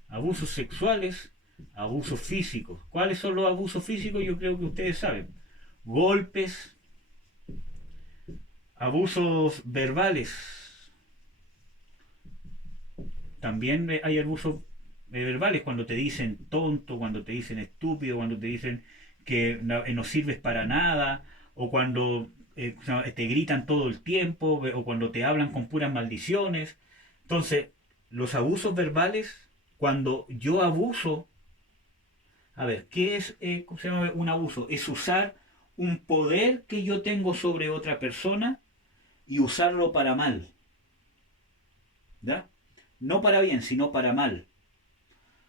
Abusos sexuales, abusos físicos. ¿Cuáles son los abusos físicos? Yo creo que ustedes saben. Golpes, abusos verbales. También hay abusos verbales cuando te dicen tonto, cuando te dicen estúpido, cuando te dicen que no sirves para nada, o cuando te gritan todo el tiempo, o cuando te hablan con puras maldiciones. Entonces, los abusos verbales, cuando yo abuso, a ver, ¿qué es ¿cómo se llama un abuso? Es usar un poder que yo tengo sobre otra persona y usarlo para mal. ¿Ya? No para bien, sino para mal.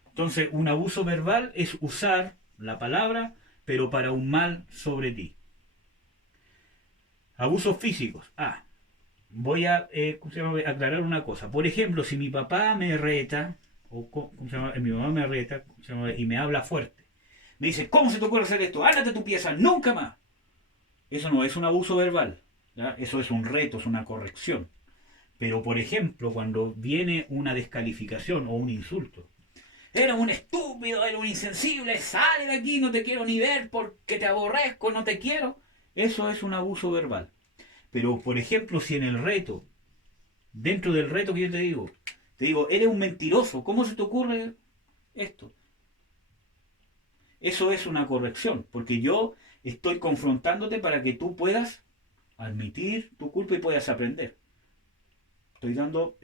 Entonces, un abuso verbal es usar la palabra, pero para un mal sobre ti. Abusos físicos. Voy a aclarar una cosa. Por ejemplo, si mi papá me reta, o mi mamá me reta, y me habla fuerte, me dice, ¿cómo se te ocurre hacer esto? Ándate a tu pieza, nunca más. Eso no es un abuso verbal. ¿Ya? Eso es un reto, es una corrección. Pero, por ejemplo, cuando viene una descalificación o un insulto, era un estúpido, era un insensible, sale de aquí, no te quiero ni ver porque te aborrezco, no te quiero. Eso es un abuso verbal. Pero, por ejemplo, si en el reto, dentro del reto que yo te digo, eres un mentiroso, ¿cómo se te ocurre esto? Eso es una corrección, porque yo estoy confrontándote para que tú puedas admitir tu culpa y puedas aprender. Estoy dando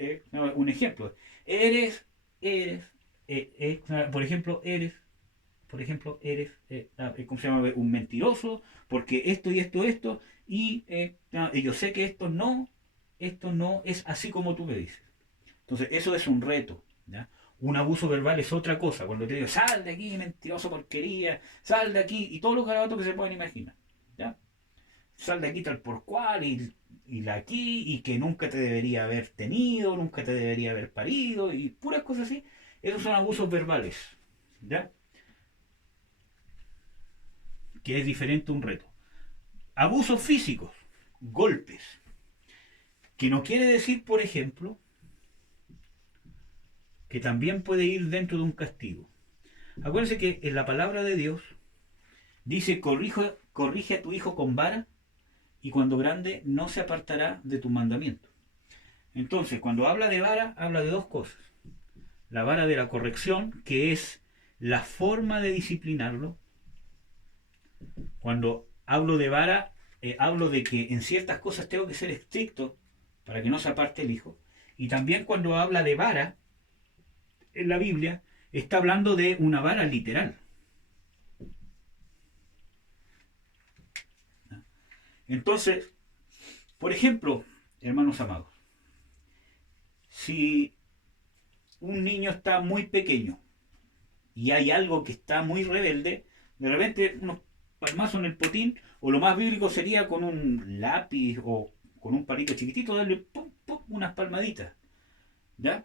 un ejemplo. Eres, eres, por ejemplo, eres, ¿cómo se llama? Un mentiroso, porque esto y esto, y yo sé que esto no es así como tú me dices. Entonces, eso es un reto, ¿ya? Un abuso verbal es otra cosa. Cuando te digo, sal de aquí, mentiroso, porquería, sal de aquí, y todos los garabatos que se pueden imaginar, ¿ya? Sal de aquí tal por cual, y la aquí, y que nunca te debería haber tenido, nunca te debería haber parido, y puras cosas así. Esos son abusos verbales, ¿ya? Que es diferente a un reto. Abusos físicos, golpes, que no quiere decir, por ejemplo, que también puede ir dentro de un castigo. Acuérdense que en la palabra de Dios dice, corrige a tu hijo con vara y cuando grande no se apartará de tu mandamiento. Entonces, cuando habla de vara, habla de dos cosas. La vara de la corrección, que es la forma de disciplinarlo. Cuando hablo de vara, hablo de que en ciertas cosas tengo que ser estricto para que no se aparte el hijo. Y también cuando habla de vara, en la Biblia, está hablando de una vara literal. Entonces, por ejemplo, hermanos amados, si un niño está muy pequeño y hay algo que está muy rebelde, de repente unos palmazos en el potín, o lo más bíblico sería con un lápiz o con un palito chiquitito, darle pum, pum, unas palmaditas. ¿Ya?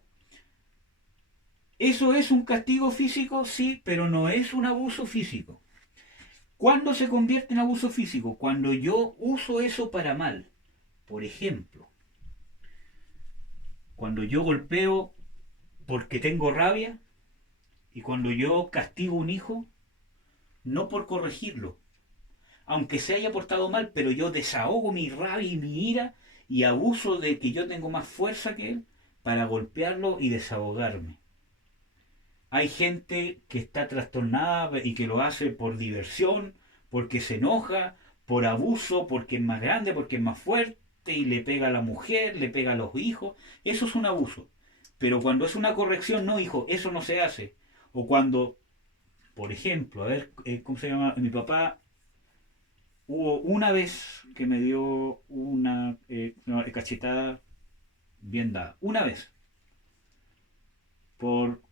¿Eso es un castigo físico? Sí, pero no es un abuso físico. ¿Cuándo se convierte en abuso físico? Cuando yo uso eso para mal. Por ejemplo, cuando yo golpeo porque tengo rabia y cuando yo castigo a un hijo, no por corregirlo, aunque se haya portado mal, pero yo desahogo mi rabia y mi ira y abuso de que yo tengo más fuerza que él para golpearlo y desahogarme. Hay gente que está trastornada y que lo hace por diversión, porque se enoja, por abuso, porque es más grande, porque es más fuerte y le pega a la mujer, le pega a los hijos. Eso es un abuso. Pero cuando es una corrección, no, hijo, eso no se hace. O cuando, por ejemplo, a ver, ¿cómo se llama? Mi papá hubo una vez que me dio una cachetada bien dada. Una vez.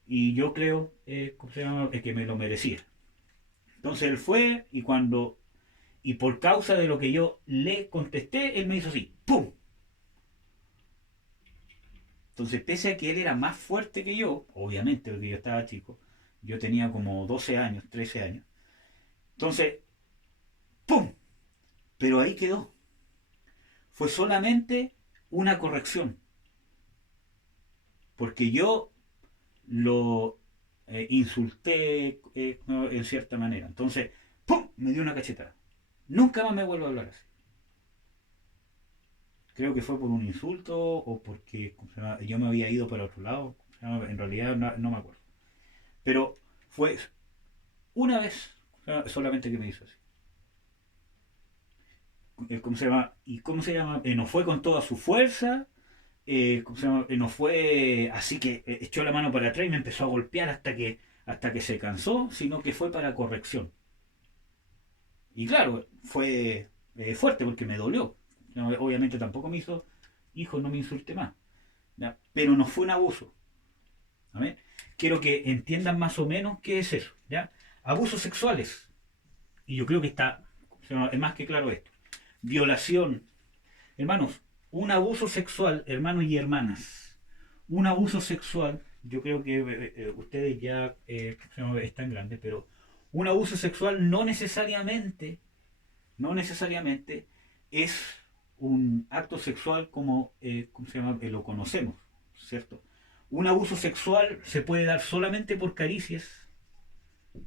Y yo creo, ¿cómo se llama? Que me lo merecía. Entonces él fue y por causa de lo que yo le contesté, él me hizo así, ¡pum! Entonces, pese a que él era más fuerte que yo, obviamente porque yo estaba chico, yo tenía como 12 años, 13 años, entonces, ¡pum! Pero ahí quedó. Fue solamente una corrección, porque yo lo insulté ¿no? en cierta manera. Entonces, ¡pum! Me dio una cachetada. Nunca más me vuelvo a hablar así. Creo que fue por un insulto o porque yo me había ido para otro lado. En realidad no me acuerdo. Pero fue una vez solamente que me hizo así. ¿Cómo se llama? ¿Y cómo se llama? No fue con toda su fuerza. ¿Cómo se llama? No fue así que echó la mano para atrás y me empezó a golpear hasta que se cansó, sino que fue para corrección. Y claro, fue fuerte porque me dolió. No, obviamente tampoco me hizo, hijo, no me insulte más. ¿Ya? Pero no fue un abuso. ¿Amén? Quiero que entiendan más o menos qué es eso. ¿Ya? Abusos sexuales. Y yo creo que es más que claro esto. Violación. Hermanos, un abuso sexual, hermanos y hermanas, un abuso sexual, yo creo que ustedes ya están grandes, pero un abuso sexual no necesariamente es un acto sexual como, ¿cómo se llama? Lo conocemos, ¿cierto? Un abuso sexual se puede dar solamente por caricias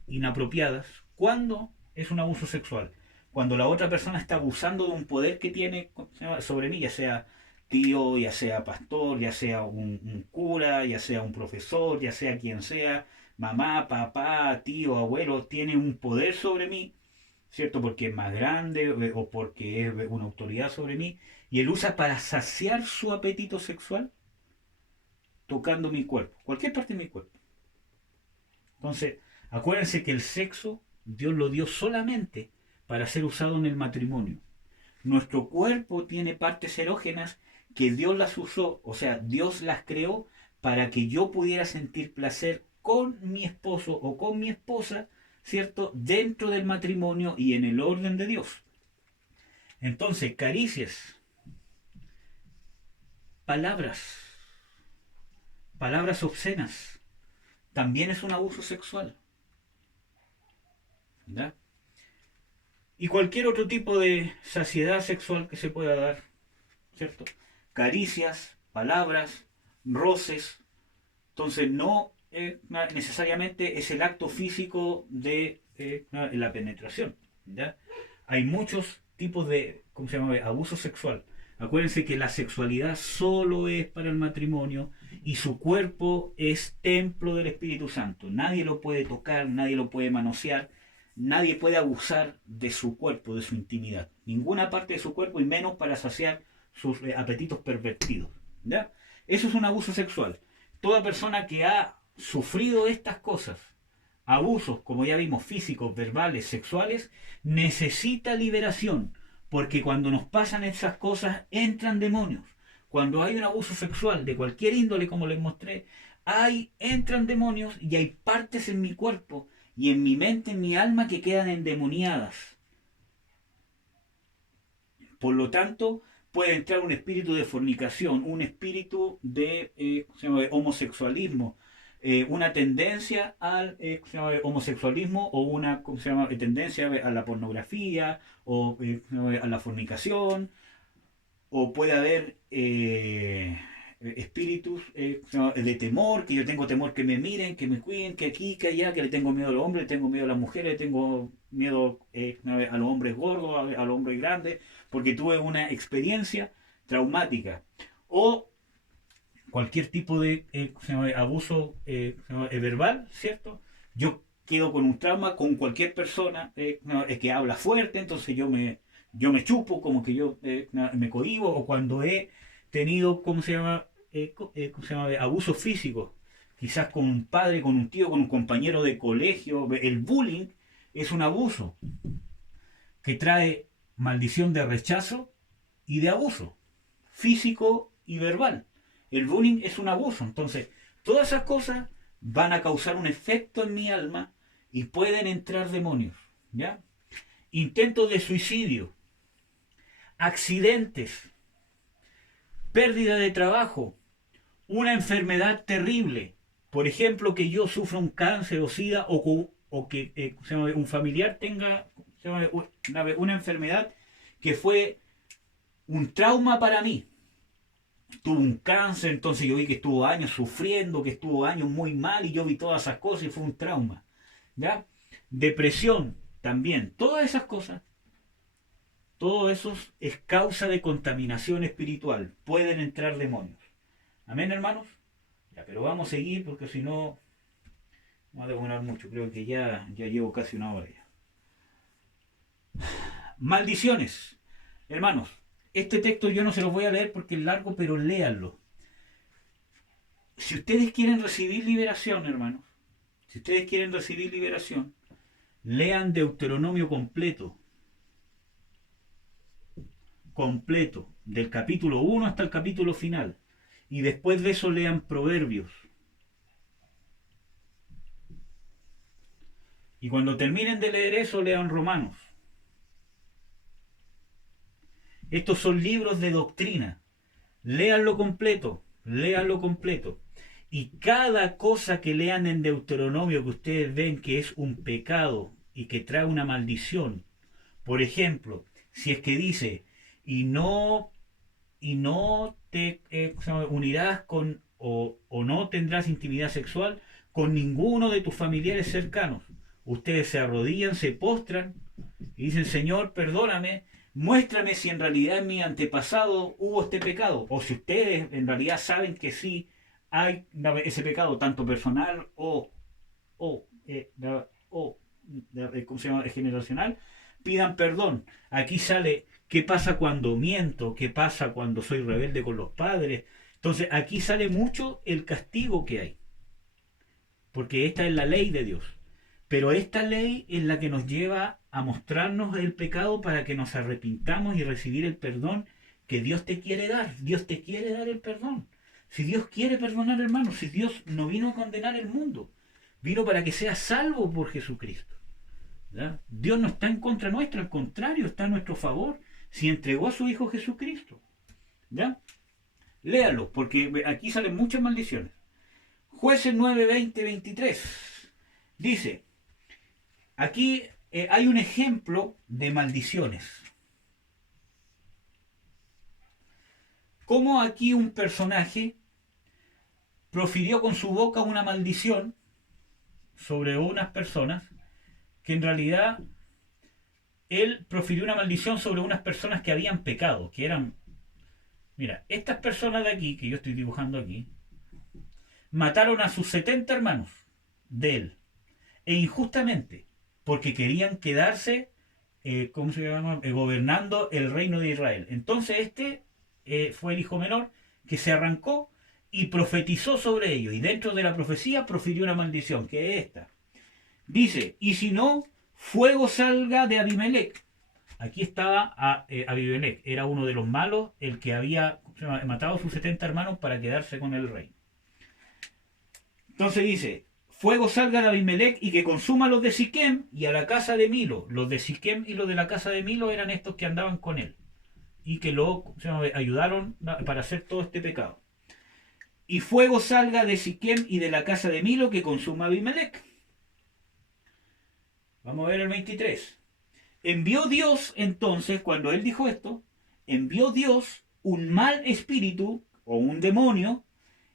inapropiadas. ¿Cuándo es un abuso sexual? Cuando la otra persona está abusando de un poder que tiene sobre mí, ya sea tío, ya sea pastor, ya sea un cura, ya sea un profesor, ya sea quien sea, mamá, papá, tío, abuelo, tiene un poder sobre mí, ¿cierto? Porque es más grande o porque es una autoridad sobre mí, y él usa para saciar su apetito sexual tocando mi cuerpo, cualquier parte de mi cuerpo. Entonces, acuérdense que el sexo Dios lo dio solamente para ser usado en el matrimonio. Nuestro cuerpo tiene partes erógenas que Dios las usó, o sea, Dios las creó para que yo pudiera sentir placer con mi esposo o con mi esposa, ¿cierto? Dentro del matrimonio y en el orden de Dios. Entonces, caricias, palabras, palabras obscenas, también es un abuso sexual. ¿Ya? Y cualquier otro tipo de saciedad sexual que se pueda dar, ¿cierto? Caricias, palabras, roces. Entonces no necesariamente es el acto físico de la penetración. ¿Ya? Hay muchos tipos de, ¿cómo se llama? Abuso sexual. Acuérdense que la sexualidad solo es para el matrimonio y su cuerpo es templo del Espíritu Santo. Nadie lo puede tocar, nadie lo puede manosear, nadie puede abusar de su cuerpo, de su intimidad. Ninguna parte de su cuerpo y menos para saciar sus apetitos pervertidos. ¿Ya? Eso es un abuso sexual. Toda persona que ha sufrido estas cosas, abusos, como ya vimos, físicos, verbales, sexuales, necesita liberación, Porque cuando nos pasan esas cosas, entran demonios. Cuando hay un abuso sexual de cualquier índole, como les mostré, entran demonios y hay partes en mi cuerpo y en mi mente, en mi alma, que quedan endemoniadas. Por lo tanto, puede entrar un espíritu de fornicación, un espíritu de homosexualismo, una tendencia al homosexualismo o una tendencia a la pornografía o a la fornicación, o puede haber espíritus de temor, que yo tengo temor que me miren, que me cuiden, que aquí, que allá, que le tengo miedo a los hombres, le tengo miedo a las mujeres, le tengo miedo a los hombres gordos, a los hombres grandes, porque tuve una experiencia traumática. O cualquier tipo de abuso verbal, ¿cierto? Yo quedo con un trauma con cualquier persona que habla fuerte, entonces yo me chupo, como que yo me cohíbo, o cuando he tenido, ¿cómo se llama? Abuso físico, quizás con un padre, con un tío, con un compañero de colegio. El bullying es un abuso que trae maldición de rechazo y de abuso físico y verbal. El bullying es un abuso. Entonces, todas esas cosas van a causar un efecto en mi alma y pueden entrar demonios. ¿Ya? Intentos de suicidio, accidentes, pérdida de trabajo, una enfermedad terrible. Por ejemplo, que yo sufra un cáncer o sida, o que un familiar tenga una enfermedad que fue un trauma para mí. Tuvo un cáncer, entonces yo vi que estuvo años sufriendo, que estuvo años muy mal, y yo vi todas esas cosas y fue un trauma. ¿Ya? Depresión también. Todas esas cosas, todo eso es causa de contaminación espiritual. Pueden entrar demonios. Amén, hermanos. Ya, pero vamos a seguir, porque si no vamos a demorar mucho. Creo que ya llevo casi una hora ya. Maldiciones. Hermanos, este texto yo no se los voy a leer porque es largo, pero léanlo. Si ustedes quieren recibir liberación, hermanos, si ustedes quieren recibir liberación, lean Deuteronomio completo, del capítulo 1 hasta el capítulo final. Y después de eso lean Proverbios. Y cuando terminen de leer eso, lean Romanos. Estos son libros de doctrina. Léanlo completo, léanlo completo. Y cada cosa que lean en Deuteronomio que ustedes ven que es un pecado y que trae una maldición, por ejemplo, si es que dice, y no te unirás con, o no tendrás intimidad sexual con ninguno de tus familiares cercanos. Ustedes se arrodillan, se postran y dicen, Señor, perdóname, muéstrame si en realidad en mi antepasado hubo este pecado, o si ustedes en realidad saben que sí hay ese pecado, tanto personal o ¿cómo se llama? Generacional. Pidan perdón. Aquí sale qué pasa cuando miento, qué pasa cuando soy rebelde con los padres. Entonces aquí sale mucho el castigo que hay, porque esta es la ley de Dios. Pero esta ley es la que nos lleva a mostrarnos el pecado para que nos arrepintamos y recibir el perdón que Dios te quiere dar. Dios te quiere dar el perdón. Si Dios quiere perdonar, hermanos, si Dios no vino a condenar el mundo, vino para que seas salvo por Jesucristo. ¿Ya? Dios no está en contra nuestra, al contrario, está a nuestro favor, si entregó a su Hijo Jesucristo. ¿Ya? Léalo, porque aquí salen muchas maldiciones. Jueces 9, 20, 23. Dice, aquí hay un ejemplo de maldiciones. Cómo aquí un personaje profirió con su boca una maldición sobre unas personas, que en realidad él profirió una maldición sobre unas personas que habían pecado, que eran, mira, estas personas de aquí, que yo estoy dibujando aquí, mataron a sus 70 hermanos de él, e injustamente, porque querían quedarse, ¿cómo se llama?, gobernando el reino de Israel. Entonces este fue el hijo menor que se arrancó y profetizó sobre ellos, y dentro de la profecía profirió una maldición, que es esta. Dice, y si no, fuego salga de Abimelech Aquí estaba Abimelech, era uno de los malos, el que había matado a sus 70 hermanos para quedarse con el rey. Entonces dice, fuego salga de Abimelech y que consuma a los de Siquem y a la casa de Milo. Los de Siquem y los de la casa de Milo eran estos que andaban con él y que lo ayudaron para hacer todo este pecado. Y fuego salga de Siquem y de la casa de Milo que consuma a Abimelech. Vamos a ver el 23. Envió Dios entonces, cuando él dijo esto, envió Dios un mal espíritu o un demonio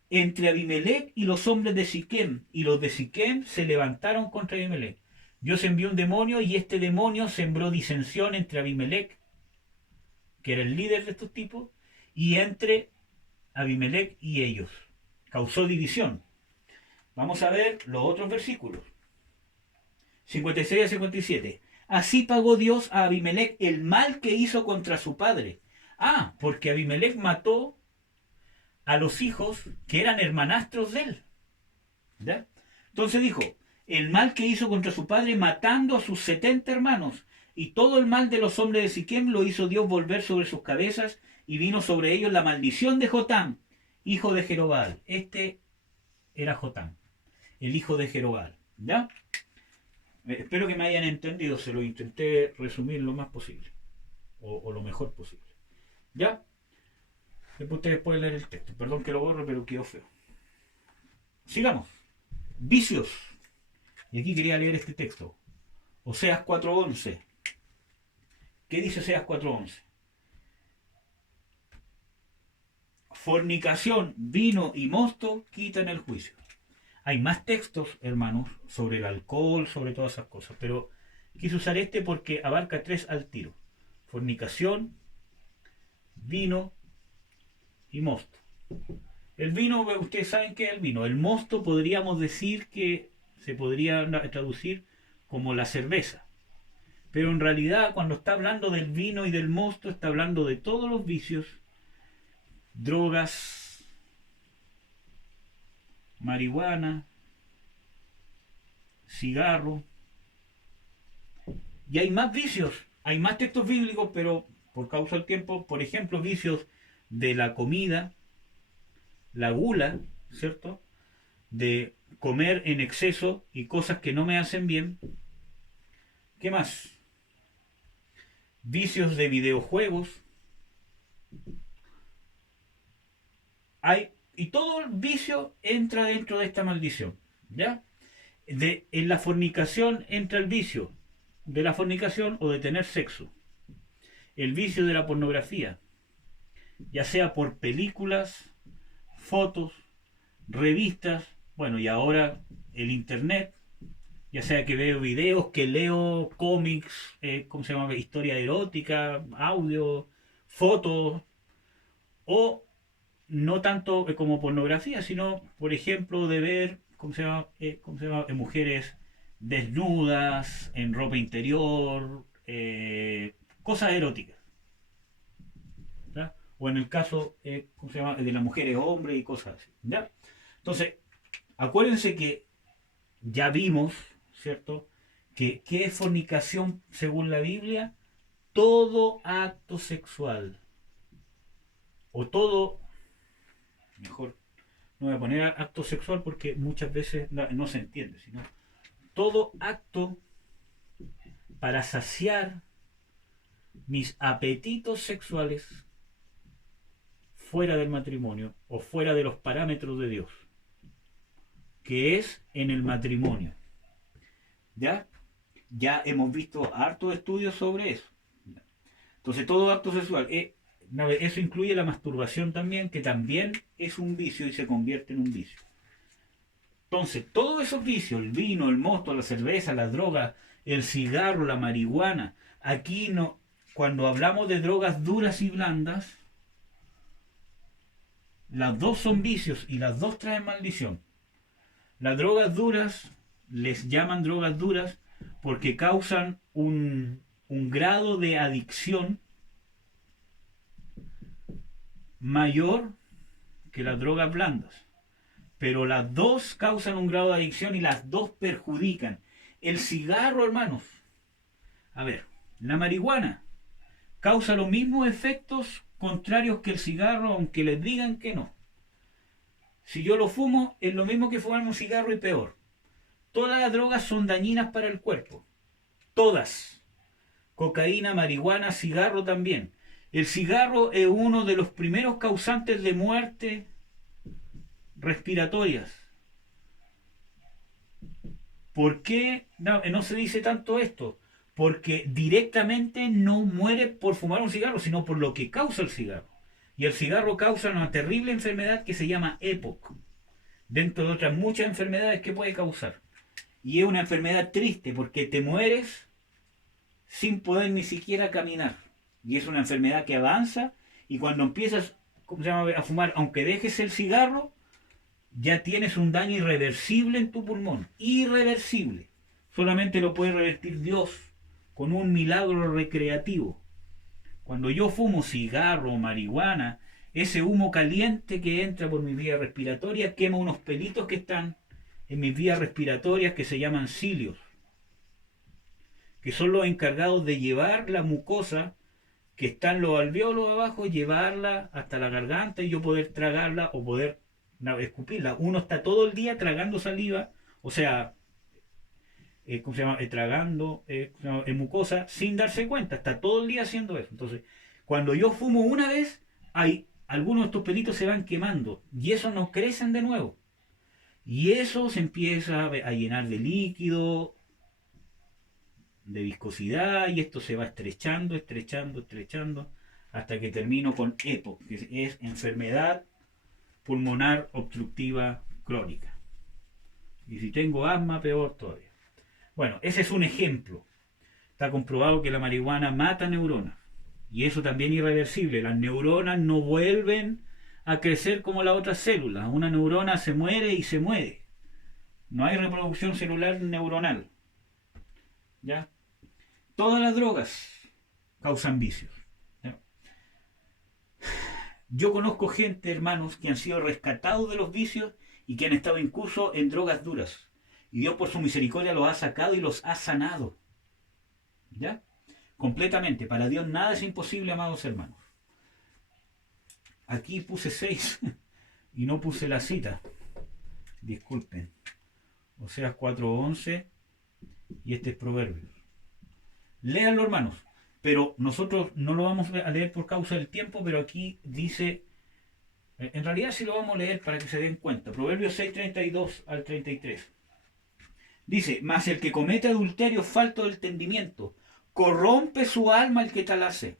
entre Abimelech y los hombres de Siquem, y los de Siquem se levantaron contra Abimelech. Dios envió un demonio y este demonio sembró disensión entre Abimelech, que era el líder de estos tipos, y entre Abimelech y ellos. Causó división. Vamos a ver los otros versículos. 56 a 57. Así pagó Dios a Abimelech el mal que hizo contra su padre. Porque Abimelech mató a los hijos que eran hermanastros de él. ¿Ya? Entonces dijo, el mal que hizo contra su padre matando a sus 70 hermanos, y todo el mal de los hombres de Siquem lo hizo Dios volver sobre sus cabezas, y vino sobre ellos la maldición de Jotam, hijo de Jerobal. Este era Jotam, el hijo de Jerobal. ¿Ya? Espero que me hayan entendido, se lo intenté resumir lo más posible, o lo mejor posible. ¿Ya? Después ustedes pueden leer el texto. Perdón que lo borro, pero quedó feo. Sigamos. Vicios. Y aquí quería leer este texto. Oseas 4:11. ¿Qué dice Oseas 4:11? Fornicación, vino y mosto quitan el juicio. Hay más textos, hermanos, sobre el alcohol, sobre todas esas cosas, pero quise usar este porque abarca 3 al tiro. Fornicación, vino y mosto. El vino, ustedes saben qué es el vino. El mosto podríamos decir que se podría traducir como la cerveza. Pero en realidad cuando está hablando del vino y del mosto está hablando de todos los vicios, drogas, marihuana, cigarro. Y hay más vicios, hay más textos bíblicos, pero por causa del tiempo, por ejemplo, vicios de la comida, la gula, ¿cierto? De comer en exceso y cosas que no me hacen bien. ¿Qué más? Vicios de videojuegos. Y todo el vicio entra dentro de esta maldición. ¿Ya? En la fornicación entra el vicio de la fornicación o de tener sexo. El vicio de la pornografía, ya sea por películas, fotos, revistas, bueno, y ahora el internet, ya sea que veo videos, que leo cómics, ¿cómo se llama? Historia erótica, audio, fotos, o no tanto como pornografía, sino, por ejemplo, de ver, ¿cómo se llama? Mujeres desnudas, en ropa interior, cosas eróticas. ¿Ya? O en el caso, ¿cómo se llama? De las mujeres hombres y cosas así. ¿Ya? Entonces, acuérdense que ya vimos, ¿cierto? ¿Qué es fornicación según la Biblia? Todo acto sexual. O todo, mejor, no voy a poner acto sexual porque muchas veces no se entiende, sino todo acto para saciar mis apetitos sexuales fuera del matrimonio o fuera de los parámetros de Dios, que es en el matrimonio. ¿Ya? Ya hemos visto hartos estudios sobre eso. Entonces todo acto sexual, eso incluye la masturbación también, que también es un vicio y se convierte en un vicio. Entonces todos esos vicios, el vino, el mosto, la cerveza, la droga, el cigarro, la marihuana, aquí no, cuando hablamos de drogas duras y blandas, las dos son vicios y las dos traen maldición. Las drogas duras les llaman drogas duras porque causan un grado de adicción mayor que las drogas blandas. Pero las dos causan un grado de adicción y las dos perjudican. El cigarro, hermanos. A ver, la marihuana causa los mismos efectos contrarios que el cigarro, aunque les digan que no. Si yo lo fumo, es lo mismo que fumarme un cigarro y peor. Todas las drogas son dañinas para el cuerpo. Todas. Cocaína, marihuana, cigarro también. El cigarro es uno de los primeros causantes de muerte respiratorias. ¿Por qué no se dice tanto esto? Porque directamente no muere por fumar un cigarro, sino por lo que causa el cigarro. Y el cigarro causa una terrible enfermedad que se llama EPOC, dentro de otras muchas enfermedades que puede causar. Y es una enfermedad triste porque te mueres sin poder ni siquiera caminar. Y es una enfermedad que avanza y cuando empiezas a fumar, aunque dejes el cigarro, ya tienes un daño irreversible en tu pulmón. Irreversible. Solamente lo puede revertir Dios con un milagro recreativo. Cuando yo fumo cigarro o marihuana, ese humo caliente que entra por mi vía respiratoria quema unos pelitos que están en mis vías respiratorias que se llaman cilios, que son los encargados de llevar la mucosa que está en los alvéolos abajo, llevarla hasta la garganta y yo poder tragarla o poder escupirla. Uno está todo el día tragando saliva, o sea, ¿cómo se llama? Tragando mucosa sin darse cuenta, está todo el día haciendo eso. Entonces, cuando yo fumo una vez, algunos de estos pelitos se van quemando y esos no crecen de nuevo. Y eso se empieza a llenar de líquido, de viscosidad, y esto se va estrechando, hasta que termino con EPOC, que es enfermedad pulmonar obstructiva crónica. Y si tengo asma, peor todavía. Bueno, ese es un ejemplo. Está comprobado que la marihuana mata neuronas. Y eso también es irreversible. Las neuronas no vuelven a crecer como las otras células. Una neurona se muere y se muere. No hay reproducción celular neuronal. ¿Ya? Todas las drogas causan vicios. ¿Ya? Yo conozco gente, hermanos, que han sido rescatados de los vicios y que han estado incluso en drogas duras. Y Dios por su misericordia los ha sacado y los ha sanado. ¿Ya? Completamente. Para Dios nada es imposible, amados hermanos. Aquí puse 6 y no puse la cita. Disculpen. Oseas 4:11 y este es Proverbios. Léanlo, hermanos. Pero nosotros no lo vamos a leer por causa del tiempo, pero aquí dice, en realidad sí lo vamos a leer para que se den cuenta. Proverbios 6:32 al 33. Dice, mas el que comete adulterio falto de entendimiento, corrompe su alma el que tal hace.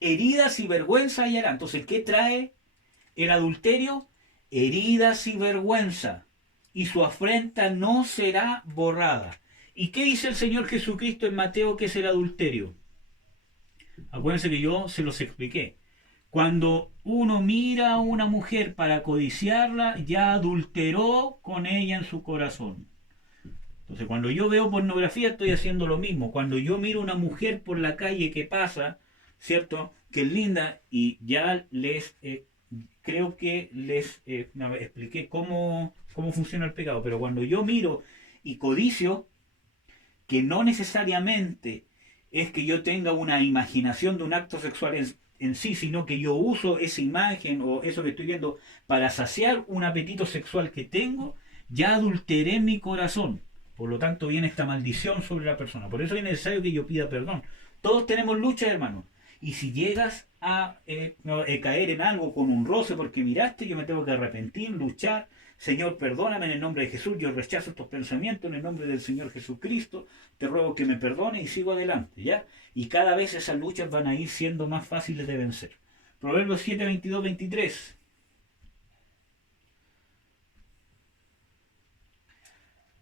Heridas y vergüenza hallará. Entonces, ¿qué trae el adulterio? Heridas y vergüenza. Y su afrenta no será borrada. ¿Y qué dice el Señor Jesucristo en Mateo que es el adulterio? Acuérdense que yo se los expliqué. Cuando uno mira a una mujer para codiciarla, ya adulteró con ella en su corazón. Entonces, cuando yo veo pornografía, estoy haciendo lo mismo. Cuando yo miro a una mujer por la calle que pasa, ¿cierto? Que es linda, y ya creo que les expliqué cómo funciona el pecado. Pero cuando yo miro y codicio, que no necesariamente es que yo tenga una imaginación de un acto sexual en sí, sino que yo uso esa imagen o eso que estoy viendo para saciar un apetito sexual que tengo, ya adulteré mi corazón. Por lo tanto, viene esta maldición sobre la persona. Por eso es necesario que yo pida perdón. Todos tenemos lucha, hermano. Y si llegas a caer en algo con un roce porque miraste, yo me tengo que arrepentir, luchar. Señor, perdóname en el nombre de Jesús. Yo rechazo estos pensamientos en el nombre del Señor Jesucristo. Te ruego que me perdone y sigo adelante, ¿ya? Y cada vez esas luchas van a ir siendo más fáciles de vencer. Proverbios 7, 22, 23.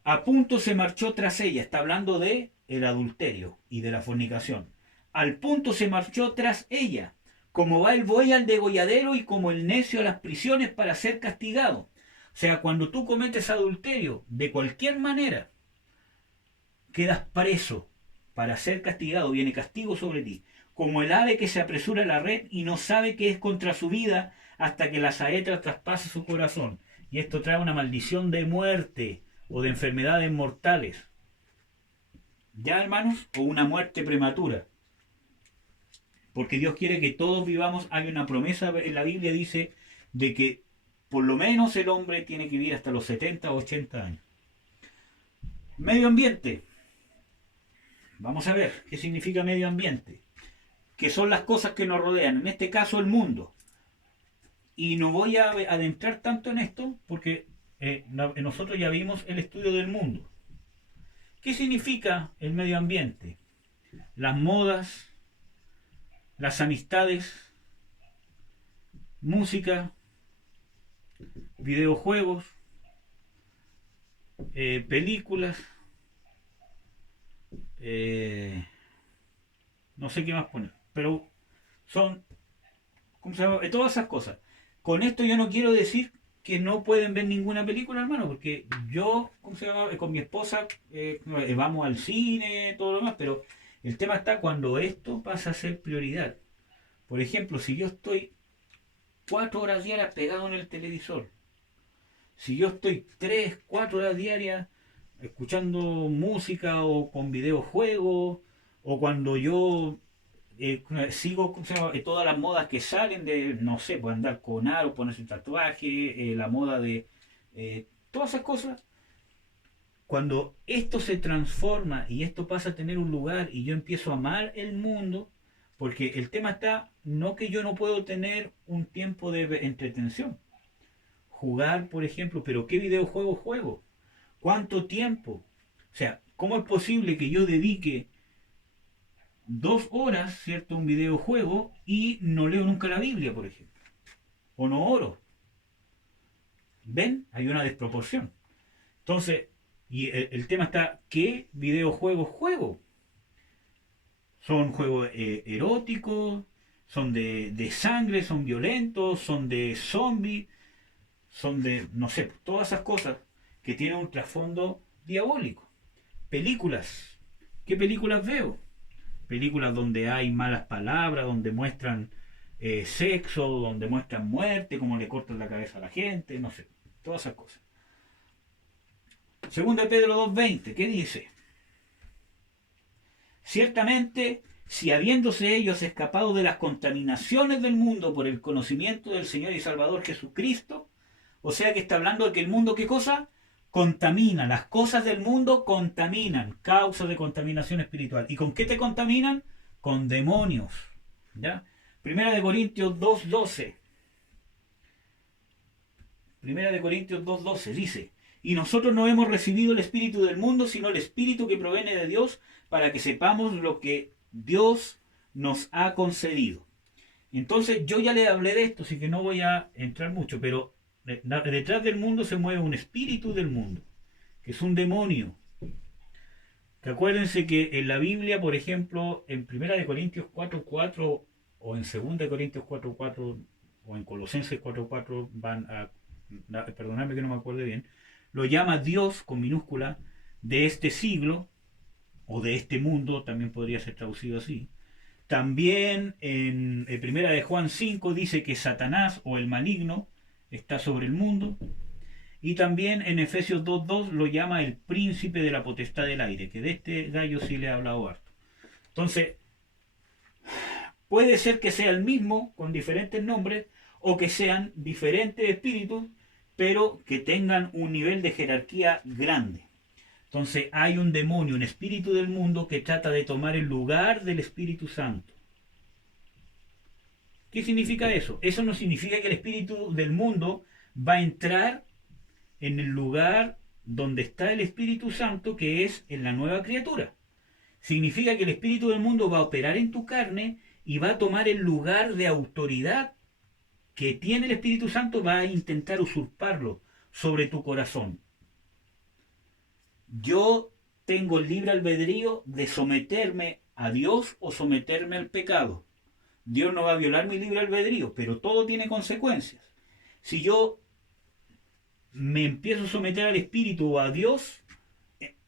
A punto se marchó tras ella. Está hablando de el adulterio y de la fornicación. Al punto se marchó tras ella, como va el buey al degolladero y como el necio a las prisiones para ser castigado. O sea, cuando tú cometes adulterio, de cualquier manera, quedas preso para ser castigado, viene castigo sobre ti. Como el ave que se apresura a la red y no sabe que es contra su vida hasta que la saeta traspase su corazón. Y esto trae una maldición de muerte o de enfermedades mortales. ¿Ya, hermanos? O una muerte prematura. porque Dios quiere que todos vivamos. Hay una promesa en la Biblia, dice, de que por lo menos el hombre tiene que vivir hasta los 70 o 80 años. Medio ambiente. Vamos a ver qué significa medio ambiente. Que son las cosas que nos rodean, en este caso el mundo. Y no voy a adentrar tanto en esto porque nosotros ya vimos el estudio del mundo. ¿Qué significa el medio ambiente? Las modas, las amistades, música, videojuegos, películas, no sé qué más poner, pero son, ¿cómo se llama? Todas esas cosas. Con esto yo no quiero decir que no pueden ver ninguna película, hermano, porque yo, ¿cómo se llama? Con mi esposa vamos al cine, todo lo demás, pero el tema está cuando esto pasa a ser prioridad. Por ejemplo, si yo estoy 4 horas diarias pegado en el televisor, si yo estoy 3, 4 horas diarias escuchando música o con videojuegos, o cuando yo sigo, ¿cómo se llama? Todas las modas que salen de, no sé, pues andar con aro, ponerse un tatuaje, la moda de todas esas cosas. Cuando esto se transforma y esto pasa a tener un lugar y yo empiezo a amar el mundo, porque el tema está, no que yo no puedo tener un tiempo de entretención. Jugar, por ejemplo, pero ¿qué videojuego juego? ¿Cuánto tiempo? O sea, ¿cómo es posible que yo dedique 2 horas, ¿cierto?, a un videojuego y no leo nunca la Biblia, por ejemplo? O no oro. ¿Ven? Hay una desproporción. Entonces, y el tema está, ¿qué videojuegos juego? Son juegos eróticos, son de sangre, son violentos, son de zombies, son de, no sé, todas esas cosas que tienen un trasfondo diabólico. Películas. ¿Qué películas veo? Películas donde hay malas palabras, donde muestran sexo, donde muestran muerte, cómo le cortan la cabeza a la gente, no sé, todas esas cosas. Segunda de Pedro 2:20, ¿qué dice? Ciertamente, si habiéndose ellos escapado de las contaminaciones del mundo por el conocimiento del Señor y Salvador Jesucristo, o sea que está hablando de que el mundo, ¿qué cosa? Contamina, las cosas del mundo contaminan, causa de contaminación espiritual. ¿Y con qué te contaminan? Con demonios. ¿Ya? Primera de Corintios 2:12. Primera de Corintios 2:12 dice: y nosotros no hemos recibido el espíritu del mundo, sino el espíritu que proviene de Dios, para que sepamos lo que Dios nos ha concedido. Entonces yo ya le hablé de esto, así que no voy a entrar mucho, pero detrás del mundo se mueve un espíritu del mundo, que es un demonio. Que acuérdense que en la Biblia, por ejemplo, en 1 Corintios 4:4 o en 2 Corintios 4:4 o en Colosenses 4:4 van a, perdonadme que no me acuerde bien, lo llama Dios con minúscula de este siglo o de este mundo, también podría ser traducido así. También en 1 de Juan 5 dice que Satanás o el maligno está sobre el mundo. Y también en Efesios 2:2 lo llama el príncipe de la potestad del aire, que de este gallo sí le he hablado harto. Entonces, puede ser que sea el mismo con diferentes nombres o que sean diferentes espíritus, pero que tengan un nivel de jerarquía grande. Entonces hay un demonio, un espíritu del mundo que trata de tomar el lugar del Espíritu Santo. ¿Qué significa eso? Eso no significa que el espíritu del mundo va a entrar en el lugar donde está el Espíritu Santo, que es en la nueva criatura. Significa que el espíritu del mundo va a operar en tu carne y va a tomar el lugar de autoridad que tiene el Espíritu Santo, va a intentar usurparlo sobre tu corazón. Yo tengo el libre albedrío de someterme a Dios o someterme al pecado. Dios no va a violar mi libre albedrío, pero todo tiene consecuencias. Si yo me empiezo a someter al Espíritu o a Dios,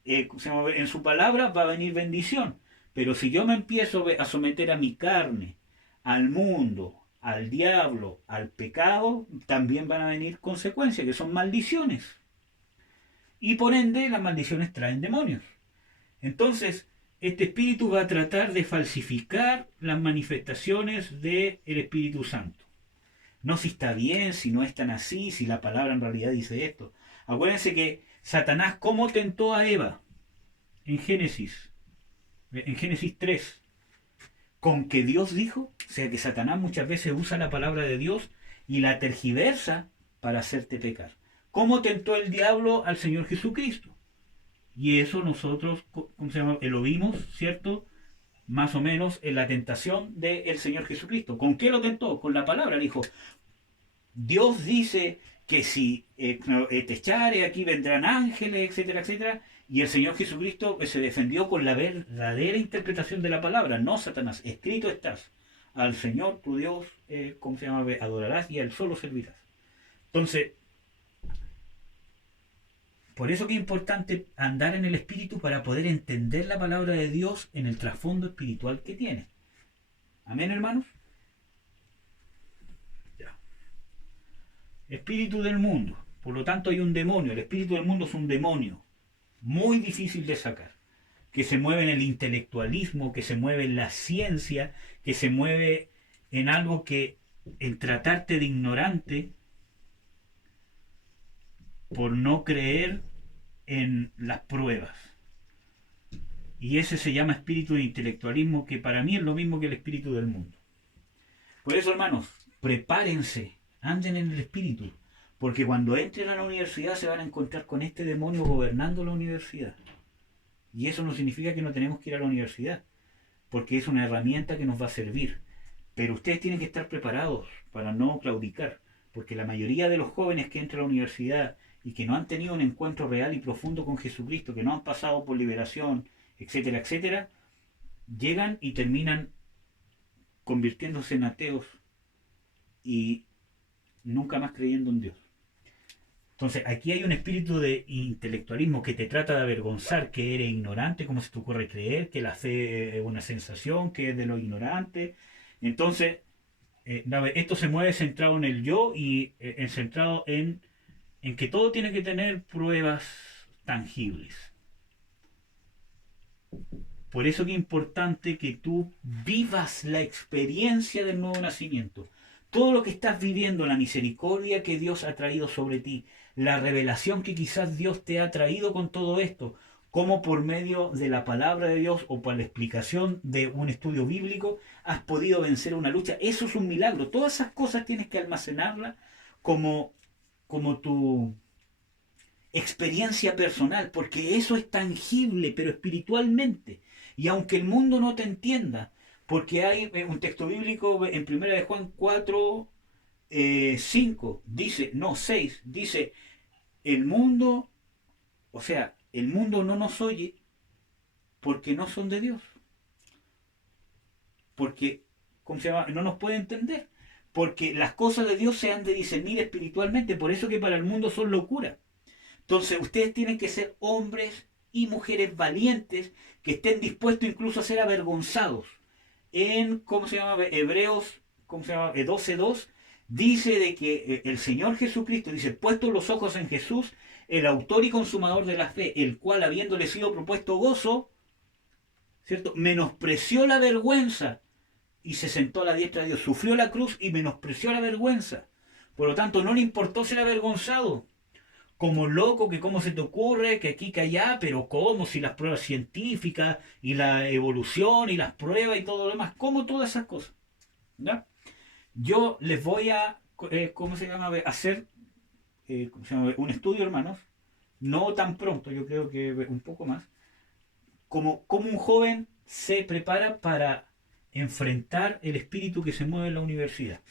en su palabra va a venir bendición. Pero si yo me empiezo a someter a mi carne, al mundo, al diablo, al pecado, también van a venir consecuencias, que son maldiciones. Y por ende las maldiciones traen demonios. Entonces, este espíritu va a tratar de falsificar las manifestaciones del Espíritu Santo. No si está bien, si no es tan así, si la palabra en realidad dice esto. Acuérdense que Satanás, ¿cómo tentó a Eva? En Génesis 3, con que Dios dijo, o sea que Satanás muchas veces usa la palabra de Dios y la tergiversa para hacerte pecar. ¿Cómo tentó el diablo al Señor Jesucristo? Y eso nosotros, ¿cómo se llama? Lo vimos, ¿cierto? Más o menos en la tentación del Señor Jesucristo. ¿Con qué lo tentó? Con la palabra. Dijo, Dios dice que si te echare, aquí vendrán ángeles, etcétera, etcétera. Y el Señor Jesucristo se defendió con la verdadera interpretación de la palabra, no Satanás. Escrito estás, al Señor tu Dios, ¿cómo se llama? Adorarás y a Él solo servirás. Entonces, por eso que es importante andar en el Espíritu para poder entender la palabra de Dios en el trasfondo espiritual que tiene. Amén, hermanos. Ya. Espíritu del mundo. Por lo tanto hay un demonio. El espíritu del mundo es un demonio. Muy difícil de sacar. Que se mueve en el intelectualismo, que se mueve en la ciencia, que se mueve en algo que, en tratarte de ignorante, por no creer en las pruebas. Y ese se llama espíritu de intelectualismo, que para mí es lo mismo que el espíritu del mundo. Por eso, hermanos, prepárense, anden en el espíritu, porque cuando entren a la universidad se van a encontrar con este demonio gobernando la universidad. Y eso no significa que no tenemos que ir a la universidad, porque es una herramienta que nos va a servir. Pero ustedes tienen que estar preparados para no claudicar, porque la mayoría de los jóvenes que entran a la universidad y que no han tenido un encuentro real y profundo con Jesucristo, que no han pasado por liberación, etcétera, etcétera, llegan y terminan convirtiéndose en ateos y nunca más creyendo en Dios. Entonces, aquí hay un espíritu de intelectualismo que te trata de avergonzar, que eres ignorante, cómo se te ocurre creer, que la fe es una sensación, que es de los ignorantes. Entonces, esto se mueve centrado en el yo y centrado en que todo tiene que tener pruebas tangibles. Por eso que es importante que tú vivas la experiencia del nuevo nacimiento. Todo lo que estás viviendo, la misericordia que Dios ha traído sobre ti, la revelación que quizás Dios te ha traído con todo esto, como por medio de la palabra de Dios o por la explicación de un estudio bíblico has podido vencer una lucha. Eso es un milagro. Todas esas cosas tienes que almacenarlas como tu experiencia personal, porque eso es tangible, pero espiritualmente. Y aunque el mundo no te entienda, porque hay un texto bíblico en 1 de Juan 4, 5, dice, no, 6, dice, el mundo, o sea, el mundo no nos oye porque no son de Dios. Porque, ¿cómo se llama? No nos puede entender. Porque las cosas de Dios se han de discernir espiritualmente, por eso que para el mundo son locura. Entonces ustedes tienen que ser hombres y mujeres valientes que estén dispuestos incluso a ser avergonzados. En, ¿cómo se llama? Hebreos, ¿cómo se llama? 12:2 dice de que el Señor Jesucristo, dice, puestos los ojos en Jesús, el autor y consumador de la fe, el cual habiéndole sido propuesto gozo, ¿cierto? Menospreció la vergüenza y se sentó a la diestra de Dios, sufrió la cruz y menospreció la vergüenza. Por lo tanto, no le importó ser avergonzado. Como loco, que cómo se te ocurre, que aquí, que allá, pero cómo, si las pruebas científicas y la evolución y las pruebas y todo lo demás, como todas esas cosas. ¿Ya? Yo les voy a, ¿cómo se llama? Hacer ¿cómo se llama? Un estudio, hermanos, no tan pronto, yo creo que un poco más, como un joven se prepara para enfrentar el espíritu que se mueve en la universidad.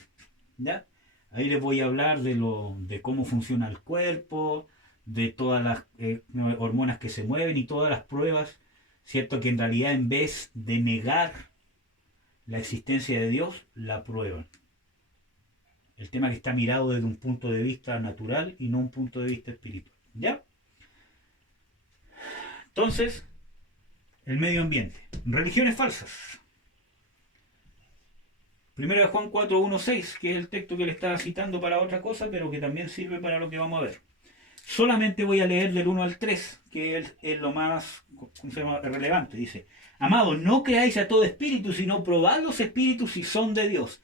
¿Ya? Ahí les voy a hablar de cómo funciona el cuerpo, de todas las hormonas que se mueven y todas las pruebas, ¿cierto? Que en realidad en vez de negar la existencia de Dios, la prueban. El tema que está mirado desde un punto de vista natural y no un punto de vista espiritual. ¿Ya? Entonces, el medio ambiente. Religiones falsas. 1 de Juan 4, 1, 6, que es el texto que le estaba citando para otra cosa, pero que también sirve para lo que vamos a ver. Solamente voy a leer del 1 al 3, que es lo más, ¿cómo se llama?, relevante. Dice: Amados, no creáis a todo espíritu, sino probad los espíritus si son de Dios.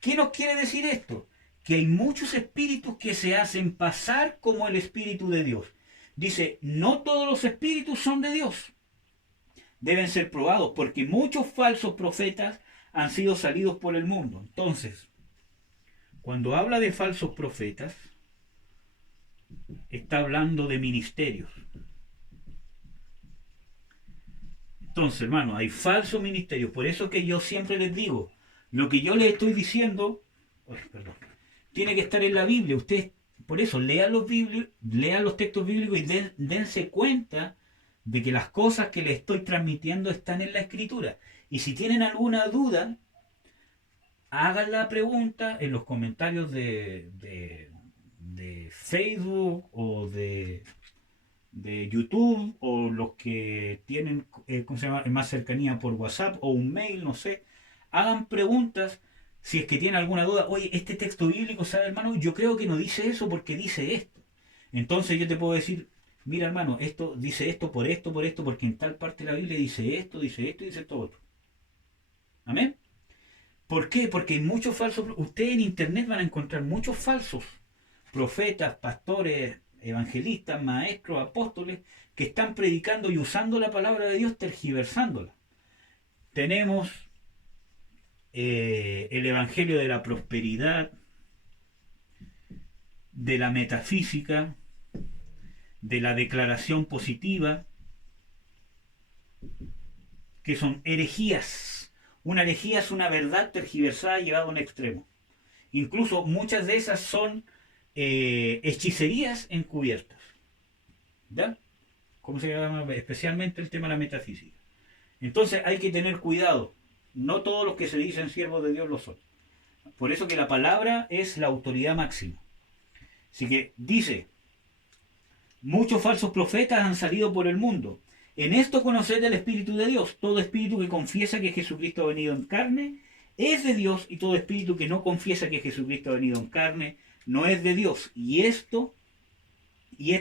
¿Qué nos quiere decir esto? Que hay muchos espíritus que se hacen pasar como el espíritu de Dios. Dice, no todos los espíritus son de Dios. Deben ser probados porque muchos falsos profetas han sido salidos por el mundo. Entonces, cuando habla de falsos profetas, está hablando de ministerios. Entonces, hermano, hay falsos ministerios. Por eso que yo siempre les digo, lo que yo les estoy diciendo, tiene que estar en la Biblia. Ustedes, por eso, lean los textos bíblicos y dense cuenta de que las cosas que les estoy transmitiendo están en la Escritura. Y si tienen alguna duda, hagan la pregunta en los comentarios de Facebook o de YouTube, o los que tienen ¿cómo se llama?, más cercanía por WhatsApp o un mail, no sé. Hagan preguntas si es que tienen alguna duda. Oye, este texto bíblico, ¿sabe, hermano? Yo creo que no dice eso porque dice esto. Entonces yo te puedo decir, mira, hermano, esto dice esto, porque en tal parte de la Biblia dice esto y dice esto otro. ¿Amén? ¿Por qué? Porque hay muchos falsos. Ustedes en internet van a encontrar muchos falsos profetas, pastores, evangelistas, maestros, apóstoles, que están predicando y usando la palabra de Dios, tergiversándola. Tenemos el evangelio de la prosperidad, de la metafísica, de la declaración positiva, que son herejías. Una herejía es una verdad tergiversada llevada a un extremo. Incluso muchas de esas son hechicerías encubiertas. ¿Ya? ¿Cómo se llama? Especialmente el tema de la metafísica. Entonces hay que tener cuidado. No todos los que se dicen siervos de Dios lo son. Por eso que la palabra es la autoridad máxima. Así que dice, muchos falsos profetas han salido por el mundo. En esto conoced el Espíritu de Dios. Todo espíritu que confiesa que Jesucristo ha venido en carne es de Dios, y todo espíritu que no confiesa que Jesucristo ha venido en carne no es de Dios. Y este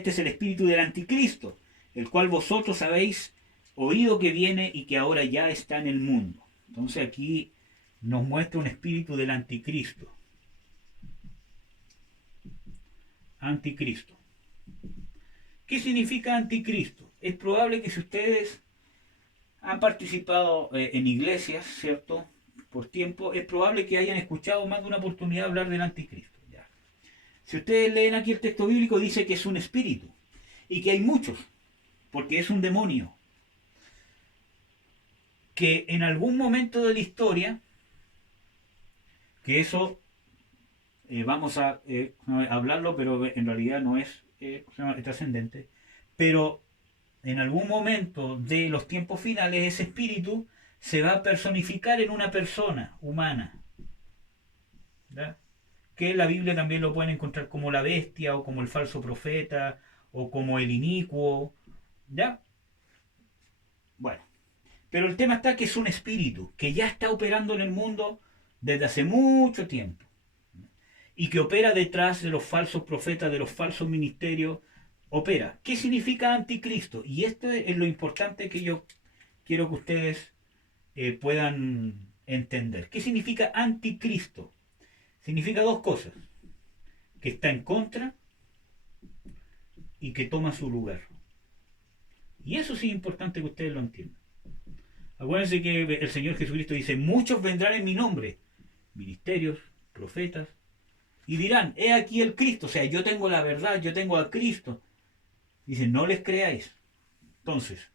es el espíritu del anticristo, el cual vosotros habéis oído que viene y que ahora ya está en el mundo. Entonces aquí nos muestra un espíritu del anticristo. Anticristo. ¿Qué significa anticristo? Es probable que si ustedes han participado en iglesias, ¿cierto?, por tiempo, es probable que hayan escuchado más de una oportunidad hablar del anticristo. Ya. Si ustedes leen aquí el texto bíblico, dice que es un espíritu y que hay muchos, porque es un demonio, que en algún momento de la historia, que eso vamos a hablarlo, pero en realidad no es trascendente, pero en algún momento de los tiempos finales ese espíritu se va a personificar en una persona humana, ¿ya?, que en la Biblia también lo pueden encontrar como la bestia, o como el falso profeta, o como el inicuo, ¿ya? Bueno, pero el tema está que es un espíritu que ya está operando en el mundo desde hace mucho tiempo, y que opera detrás de los falsos profetas, de los falsos ministerios, opera. ¿Qué significa anticristo? Y esto es lo importante que yo quiero que ustedes puedan entender. ¿Qué significa anticristo? Significa dos cosas: que está en contra y que toma su lugar. Y eso sí es importante que ustedes lo entiendan. Acuérdense que el Señor Jesucristo dice, muchos vendrán en mi nombre, ministerios, profetas, y dirán, he aquí el Cristo. O sea, yo tengo la verdad, yo tengo a Cristo. Dice, no les creáis. Entonces,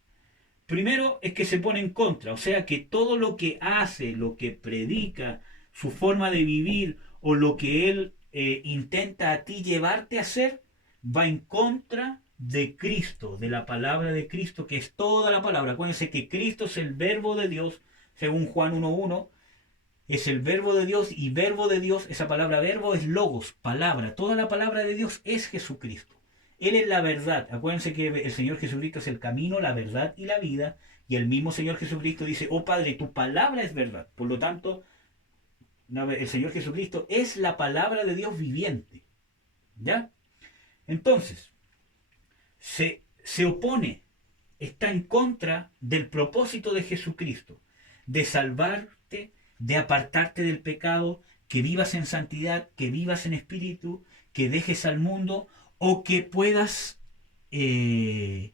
primero es que se pone en contra. O sea, que todo lo que hace, lo que predica, su forma de vivir, o lo que él intenta a ti llevarte a hacer, va en contra de Cristo, de la palabra de Cristo, que es toda la palabra. Acuérdense que Cristo es el verbo de Dios, según Juan 1.1. Es el verbo de Dios, y verbo de Dios, esa palabra verbo es logos, palabra. Toda la palabra de Dios es Jesucristo. Él es la verdad. Acuérdense que el Señor Jesucristo es el camino, la verdad y la vida. Y el mismo Señor Jesucristo dice, oh Padre, tu palabra es verdad. Por lo tanto, el Señor Jesucristo es la palabra de Dios viviente. ¿Ya? Entonces, se opone, está en contra del propósito de Jesucristo, de salvarte, de apartarte del pecado, que vivas en santidad, que vivas en espíritu, que dejes al mundo o que puedas ser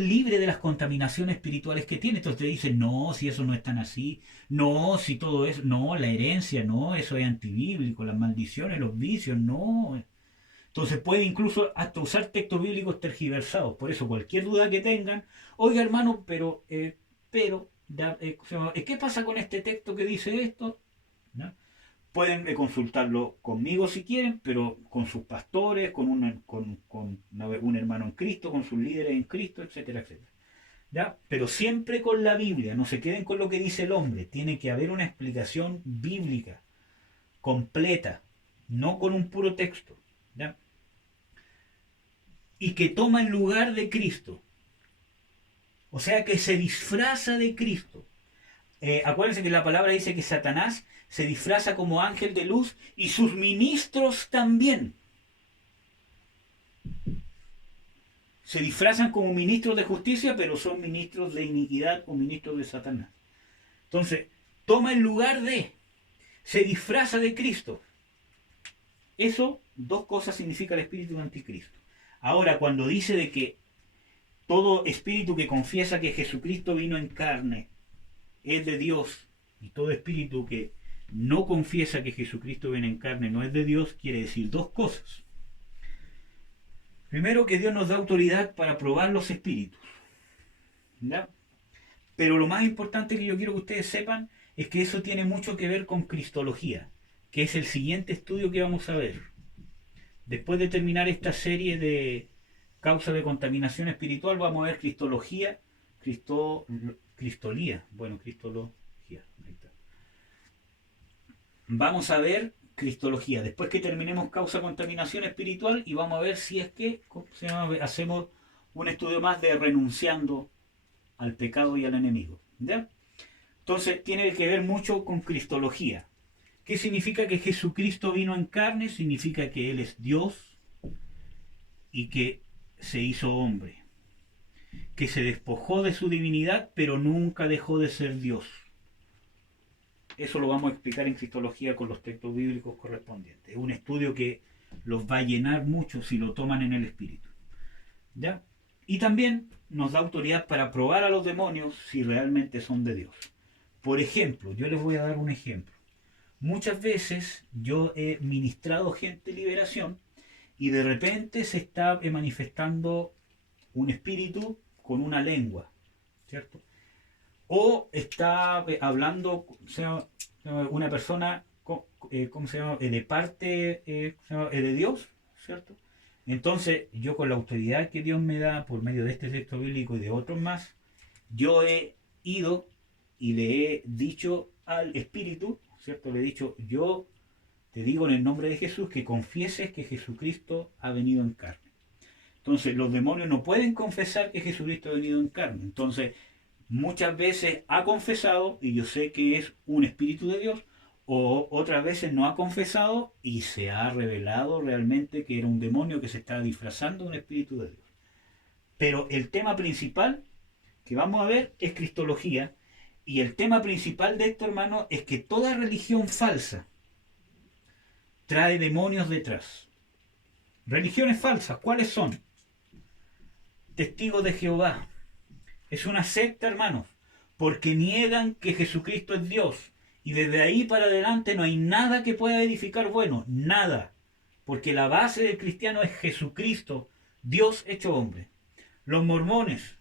libre de las contaminaciones espirituales que tienes. Entonces te dicen, no, si eso no es tan así, no, si todo eso, no, la herencia, no, eso es antibíblico, las maldiciones, los vicios, no. Entonces puede incluso hasta usar textos bíblicos tergiversados. Por eso cualquier duda que tengan, oiga hermano, ¿qué pasa con este texto que dice esto? ¿No? Pueden consultarlo conmigo si quieren, pero con sus pastores, con un hermano en Cristo, con sus líderes en Cristo, etcétera, etcétera. ¿Ya? Pero siempre con la Biblia, no se queden con lo que dice el hombre, tiene que haber una explicación bíblica completa, no con un puro texto. ¿Ya? Y que toma el lugar de Cristo. O sea que se disfraza de Cristo. Acuérdense que la palabra dice que Satanás se disfraza como ángel de luz y sus ministros también. Se disfrazan como ministros de justicia, pero son ministros de iniquidad o ministros de Satanás. Entonces, toma el lugar de, se disfraza de Cristo. Eso, dos cosas significa el espíritu de anticristo. Ahora, cuando dice de que todo espíritu que confiesa que Jesucristo vino en carne es de Dios, y todo espíritu que no confiesa que Jesucristo viene en carne no es de Dios, quiere decir dos cosas. Primero, que Dios nos da autoridad para probar los espíritus. ¿Ya? Pero lo más importante que yo quiero que ustedes sepan es que eso tiene mucho que ver con cristología, que es el siguiente estudio que vamos a ver. Después de terminar esta serie de causas de contaminación espiritual, vamos a ver cristología, cristología. Ahí está. Vamos a ver cristología. Después que terminemos causa de contaminación espiritual y vamos a ver si es que hacemos un estudio más de renunciando al pecado y al enemigo. ¿Ya? Entonces tiene que ver mucho con cristología. ¿Qué significa que Jesucristo vino en carne? Significa que Él es Dios y que se hizo hombre. Que se despojó de su divinidad, pero nunca dejó de ser Dios. Eso lo vamos a explicar en cristología con los textos bíblicos correspondientes. Es un estudio que los va a llenar mucho si lo toman en el espíritu. ¿Ya? Y también nos da autoridad para probar a los demonios si realmente son de Dios. Por ejemplo, yo les voy a dar un ejemplo. Muchas veces yo he ministrado gente liberación y de repente se está manifestando un espíritu con una lengua, ¿cierto? O está hablando, una persona, ¿cómo se llama? De parte de Dios, ¿cierto? Entonces, yo con la autoridad que Dios me da por medio de este texto bíblico y de otros más, yo he ido y le he dicho al Espíritu, ¿cierto? Le he dicho, yo te digo en el nombre de Jesús que confieses que Jesucristo ha venido en carne. Entonces, los demonios no pueden confesar que Jesucristo ha venido en carne. Entonces, muchas veces ha confesado y yo sé que es un espíritu de Dios, o otras veces no ha confesado y se ha revelado realmente que era un demonio que se estaba disfrazando de un espíritu de Dios. Pero el tema principal que vamos a ver es cristología, y el tema principal de esto, hermano, es que toda religión falsa trae demonios detrás. Religiones falsas, ¿cuáles son? Testigos de Jehová. Es una secta, hermanos, porque niegan que Jesucristo es Dios. Y desde ahí para adelante no hay nada que pueda edificar bueno, nada. Porque la base del cristiano es Jesucristo, Dios hecho hombre. Los mormones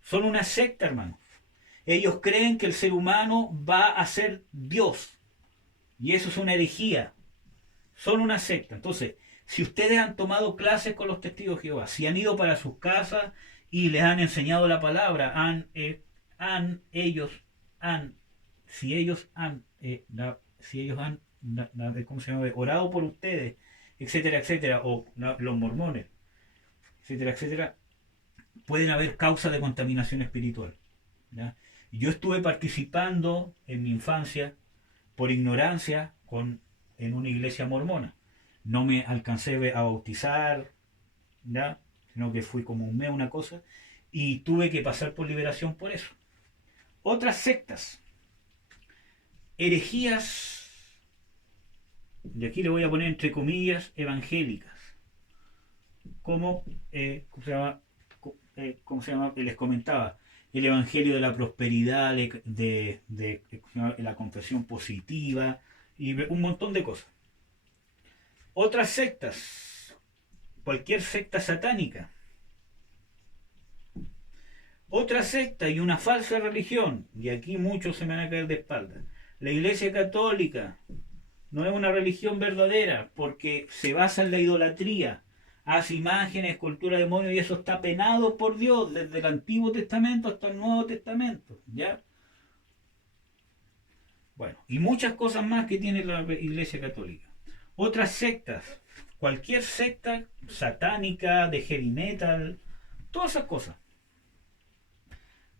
son una secta, hermanos. Ellos creen que el ser humano va a ser Dios. Y eso es una herejía. Son una secta. Entonces, si ustedes han tomado clases con los testigos de Jehová, si han ido para sus casas y les han enseñado la palabra, si ellos han ¿cómo se llama? Orado por ustedes, etcétera, etcétera, o los mormones, etcétera, etcétera, pueden haber causas de contaminación espiritual. ¿Ya? Yo estuve participando en mi infancia por ignorancia en una iglesia mormona. No me alcancé a bautizar, ¿ya? sino que fui como un mes una cosa, y tuve que pasar por liberación por eso. Otras sectas, herejías, y aquí le voy a poner entre comillas, evangélicas, como, ¿cómo se llama? Les comentaba, el evangelio de la prosperidad, de la confesión positiva, y un montón de cosas. Otras sectas, cualquier secta satánica, otra secta y una falsa religión, y aquí muchos se me van a caer de espaldas. La Iglesia Católica no es una religión verdadera porque se basa en la idolatría, hace imágenes, escultura de demonios, y eso está penado por Dios desde el Antiguo Testamento hasta el Nuevo Testamento, ¿ya? Bueno, y muchas cosas más que tiene la Iglesia Católica. Otras sectas, cualquier secta satánica, de heavy metal, todas esas cosas.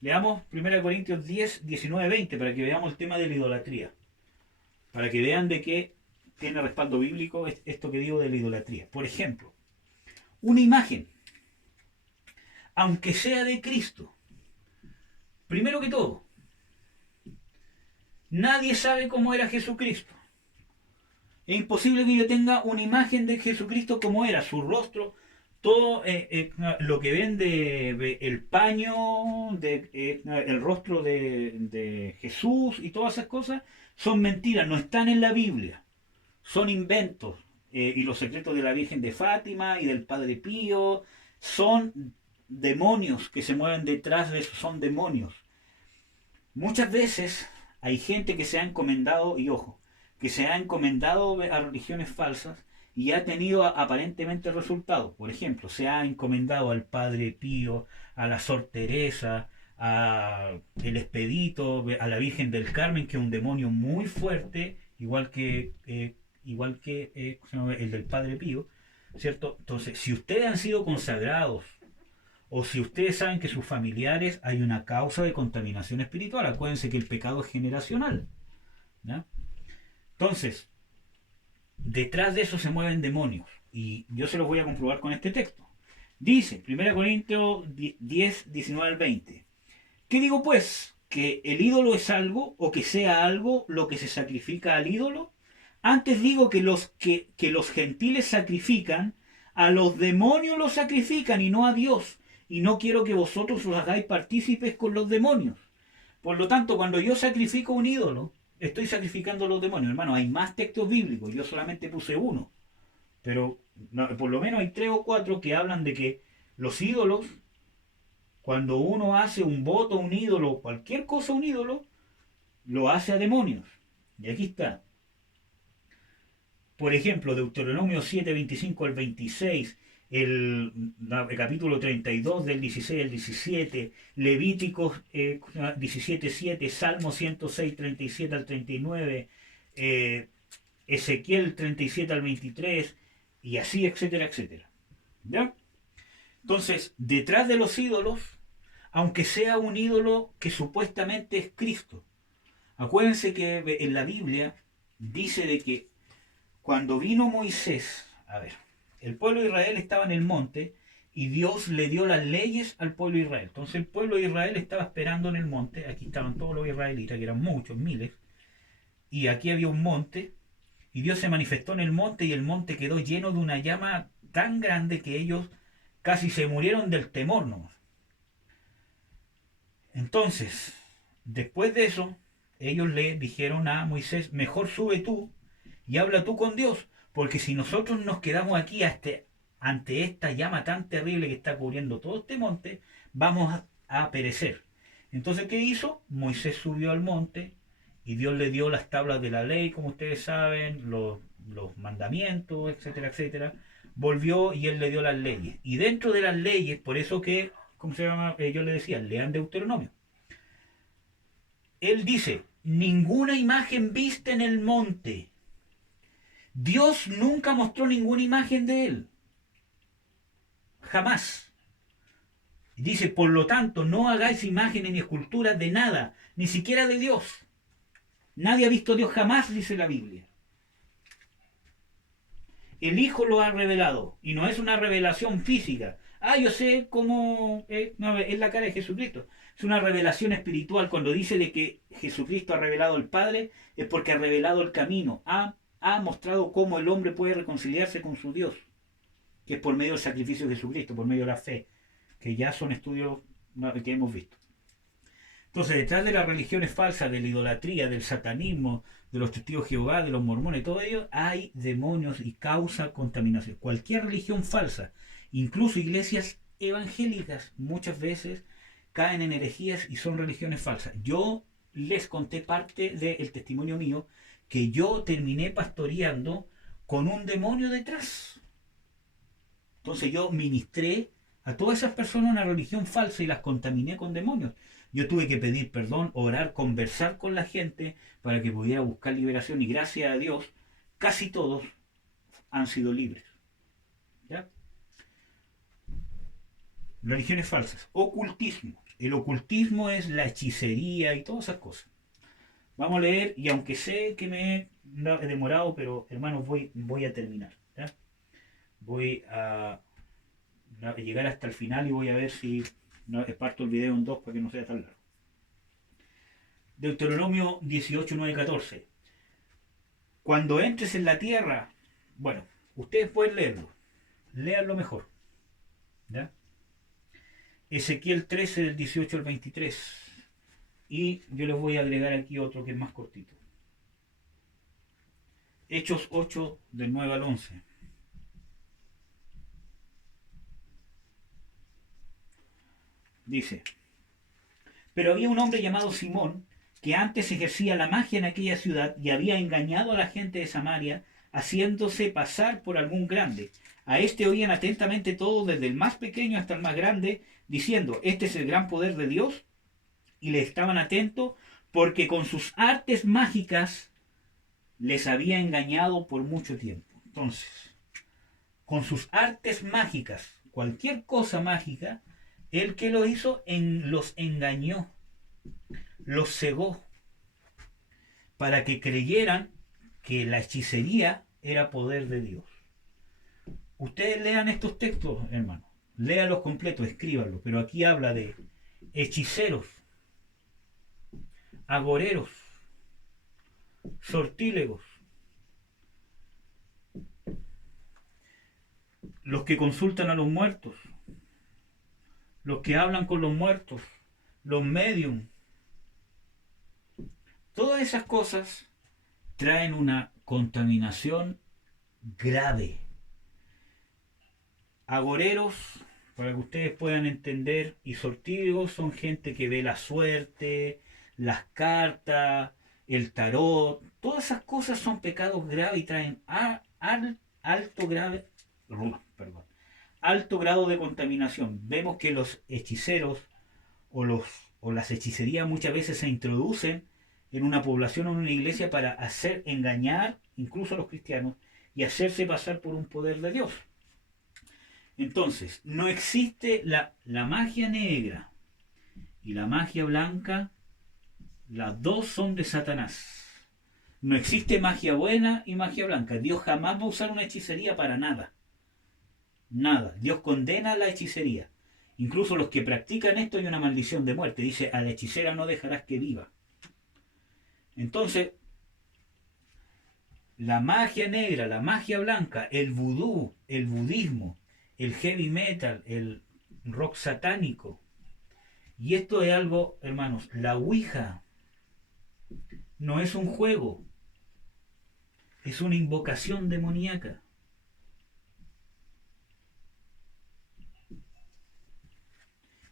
Leamos 1 Corintios 10, 19, 20 para que veamos el tema de la idolatría. Para que vean de qué tiene respaldo bíblico esto que digo de la idolatría. Por ejemplo, una imagen, aunque sea de Cristo, primero que todo, nadie sabe cómo era Jesucristo. Es imposible que yo tenga una imagen de Jesucristo como era, su rostro, todo lo que ven de el paño, el rostro de Jesús y todas esas cosas, son mentiras, no están en la Biblia, son inventos. Y los secretos de la Virgen de Fátima y del Padre Pío son demonios que se mueven detrás de eso, son demonios. Muchas veces hay gente que se ha encomendado, y ojo, que se ha encomendado a religiones falsas y ha tenido aparentemente resultados. Por ejemplo, se ha encomendado al Padre Pío, a la Sor Teresa, a el Expedito, a la Virgen del Carmen, que es un demonio muy fuerte, igual que el del Padre Pío, ¿cierto? Entonces, si ustedes han sido consagrados o si ustedes saben que sus familiares hay una causa de contaminación espiritual, acuérdense que el pecado es generacional, ¿ya? Entonces, detrás de eso se mueven demonios. Y yo se los voy a comprobar con este texto. Dice, 1 Corintios 10, 19 al 20. ¿Qué digo pues? ¿Que el ídolo es algo o que sea algo lo que se sacrifica al ídolo? Antes digo que los gentiles sacrifican, a los demonios los sacrifican y no a Dios. Y no quiero que vosotros os hagáis partícipes con los demonios. Por lo tanto, cuando yo sacrifico un ídolo, estoy sacrificando a los demonios. Hermano, hay más textos bíblicos, yo solamente puse uno. Pero por lo menos hay 3 o 4 que hablan de que los ídolos, cuando uno hace un voto a un ídolo, cualquier cosa a un ídolo, lo hace a demonios. Y aquí está. Por ejemplo, Deuteronomio 7, 25 al 26, el capítulo 32 del 16 al 17, Levíticos 17, 7, Salmo 106, 37 al 39, Ezequiel 37 al 23, y así, etcétera, etcétera. ¿Ya? Entonces, detrás de los ídolos, aunque sea un ídolo que supuestamente es Cristo, acuérdense que en la Biblia dice de que cuando vino Moisés, a ver, el pueblo de Israel estaba en el monte y Dios le dio las leyes al pueblo de Israel. Entonces el pueblo de Israel estaba esperando en el monte, aquí estaban todos los israelitas, que eran muchos, miles, y aquí había un monte, y Dios se manifestó en el monte y el monte quedó lleno de una llama tan grande que ellos casi se murieron del temor nomás. Entonces, después de eso, ellos le dijeron a Moisés, mejor sube tú y habla tú con Dios, porque si nosotros nos quedamos aquí ante esta llama tan terrible que está cubriendo todo este monte, vamos a perecer. Entonces, ¿qué hizo? Moisés subió al monte y Dios le dio las tablas de la ley, como ustedes saben, los mandamientos, etcétera, etcétera. Volvió y él le dio las leyes. Y dentro de las leyes, por eso que, ¿cómo se llama? Yo le decía, lean Deuteronomio. Él dice, ninguna imagen vista en el monte. Dios nunca mostró ninguna imagen de él. Jamás. Dice, por lo tanto, no hagáis imágenes ni esculturas de nada, ni siquiera de Dios. Nadie ha visto a Dios jamás, dice la Biblia. El Hijo lo ha revelado, y no es una revelación física. yo sé cómo no, es la cara de Jesucristo. Es una revelación espiritual. Cuando dice de que Jesucristo ha revelado el Padre, es porque ha revelado el camino. Ha mostrado cómo el hombre puede reconciliarse con su Dios, que es por medio del sacrificio de Jesucristo, por medio de la fe, que ya son estudios que hemos visto. Entonces, detrás de las religiones falsas, de la idolatría, del satanismo, de los testigos de Jehová, de los mormones, todo ello, hay demonios y causa contaminación. Cualquier religión falsa, incluso iglesias evangélicas, muchas veces caen en herejías y son religiones falsas. Yo les conté parte del testimonio mío, que yo terminé pastoreando con un demonio detrás. Entonces yo ministré a todas esas personas una religión falsa y las contaminé con demonios. Yo tuve que pedir perdón, orar, conversar con la gente para que pudiera buscar liberación y gracias a Dios casi todos han sido libres. ¿Ya? Religiones falsas. Ocultismo. El ocultismo es la hechicería y todas esas cosas. Vamos a leer, y aunque sé que me he demorado, pero hermanos, voy a terminar. ¿Ya? Voy a llegar hasta el final y voy a ver si parto el video en dos para que no sea tan largo. Deuteronomio 18, 9, 14. Cuando entres en la tierra, bueno, ustedes pueden leerlo, léanlo mejor. ¿Ya? Ezequiel 13 del 18 al 23. Y yo les voy a agregar aquí otro que es más cortito. Hechos 8 del 9 al 11. Dice, pero había un hombre llamado Simón que antes ejercía la magia en aquella ciudad y había engañado a la gente de Samaria, haciéndose pasar por algún grande. A este oían atentamente todos, desde el más pequeño hasta el más grande, diciendo, este es el gran poder de Dios, y le estaban atentos porque con sus artes mágicas les había engañado por mucho tiempo. Entonces, con sus artes mágicas, cualquier cosa mágica, el que lo hizo los engañó, los cegó, para que creyeran que la hechicería era poder de Dios. Ustedes lean estos textos, hermano, léalos completos, escríbanlos, pero aquí habla de hechiceros, agoreros, sortílegos, los que consultan a los muertos, los que hablan con los muertos, los medium. Todas esas cosas traen una contaminación grave. Agoreros, para que ustedes puedan entender, y sortílegos son gente que ve la suerte, las cartas, el tarot. Todas esas cosas son pecados graves y traen alto grave, perdón, alto grado de contaminación. Vemos que los hechiceros o las hechicerías muchas veces se introducen en una población o en una iglesia para hacer engañar incluso a los cristianos y hacerse pasar por un poder de Dios. Entonces, no existe la magia negra y la magia blanca, las dos son de Satanás. No existe magia buena y magia blanca. Dios jamás va a usar una hechicería para nada. Nada. Dios condena la hechicería. Incluso los que practican esto hay una maldición de muerte. Dice, a la hechicera no dejarás que viva. Entonces, la magia negra, la magia blanca, el vudú, el budismo, el heavy metal, el rock satánico. Y esto es algo, hermanos, la Ouija no es un juego, es una invocación demoníaca.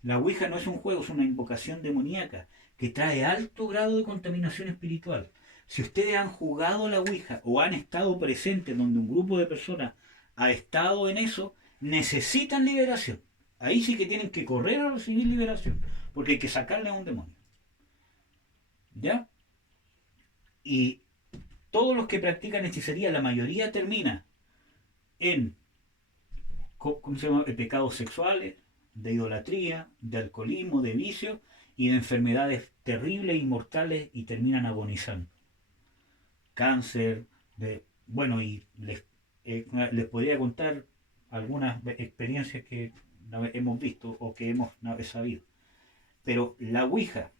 La Ouija no es un juego, es una invocación demoníaca que trae alto grado de contaminación espiritual. Si ustedes han jugado la Ouija o han estado presentes donde un grupo de personas ha estado en eso, necesitan liberación. Ahí sí que tienen que correr a recibir liberación, porque hay que sacarle a un demonio. ¿Ya? Y todos los que practican hechicería, la mayoría termina en, ¿cómo se llama?, pecados sexuales, de idolatría, de alcoholismo, de vicio y de enfermedades terribles y mortales y terminan agonizando. Cáncer, bueno, y les podría contar algunas experiencias que hemos visto o que hemos sabido. Pero la Ouija,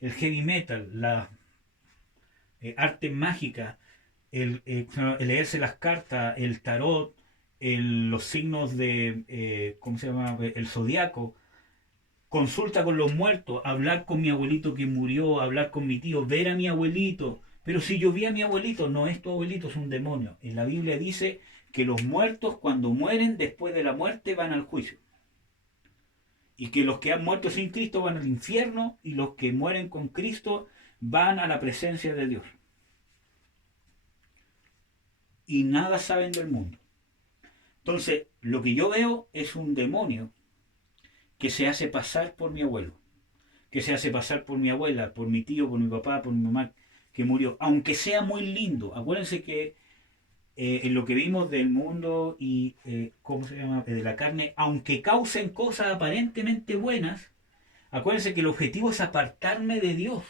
el heavy metal, la arte mágica, el leerse las cartas, el tarot, los signos de, ¿cómo se llama? El zodiaco, consulta con los muertos, hablar con mi abuelito que murió, hablar con mi tío, ver a mi abuelito. Pero si yo vi a mi abuelito, no es tu abuelito, es un demonio. En la Biblia dice que los muertos cuando mueren después de la muerte van al juicio. Y que los que han muerto sin Cristo van al infierno y los que mueren con Cristo van a la presencia de Dios. Y nada saben del mundo. Entonces, lo que yo veo es un demonio que se hace pasar por mi abuelo, que se hace pasar por mi abuela, por mi tío, por mi papá, por mi mamá que murió, aunque sea muy lindo. Acuérdense que en lo que vimos del mundo y ¿cómo se llama? De la carne, aunque causen cosas aparentemente buenas, acuérdense que el objetivo es apartarme de Dios,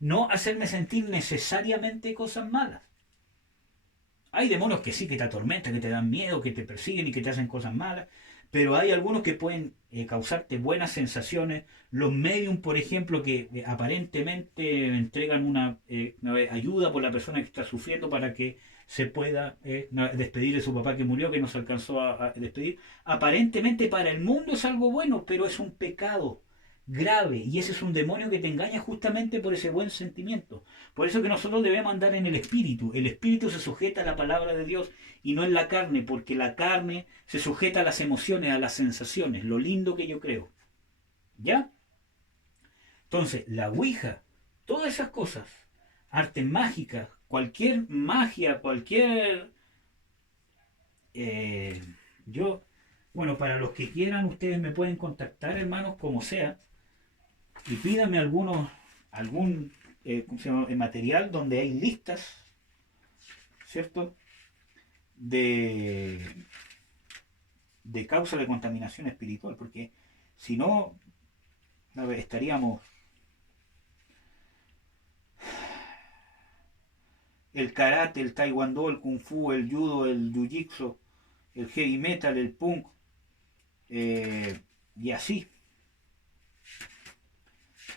no hacerme sentir necesariamente cosas malas. Hay demonios que sí, que te atormentan, que te dan miedo, que te persiguen y que te hacen cosas malas, pero hay algunos que pueden causarte buenas sensaciones. Los medium, por ejemplo, que aparentemente entregan una ayuda por la persona que está sufriendo para que se pueda despedir de su papá que murió, que no se alcanzó a despedir. Aparentemente para el mundo es algo bueno, pero es un pecado grave y ese es un demonio que te engaña justamente por ese buen sentimiento. Por eso que nosotros debemos andar en el espíritu. El espíritu se sujeta a la palabra de Dios y no en la carne, porque la carne se sujeta a las emociones, a las sensaciones, lo lindo que yo creo. ¿Ya? Entonces, la Ouija, todas esas cosas, artes mágicas, cualquier magia, cualquier... eh, yo, bueno, para los que quieran, ustedes me pueden contactar, hermanos, como sea, y pídame algún ¿cómo se llama? Material donde hay listas, ¿cierto? De, de causa de contaminación espiritual, porque si no, estaríamos el karate, el taekwondo, el kung fu, el judo, el jiu-jitsu, el heavy metal, el punk, y así.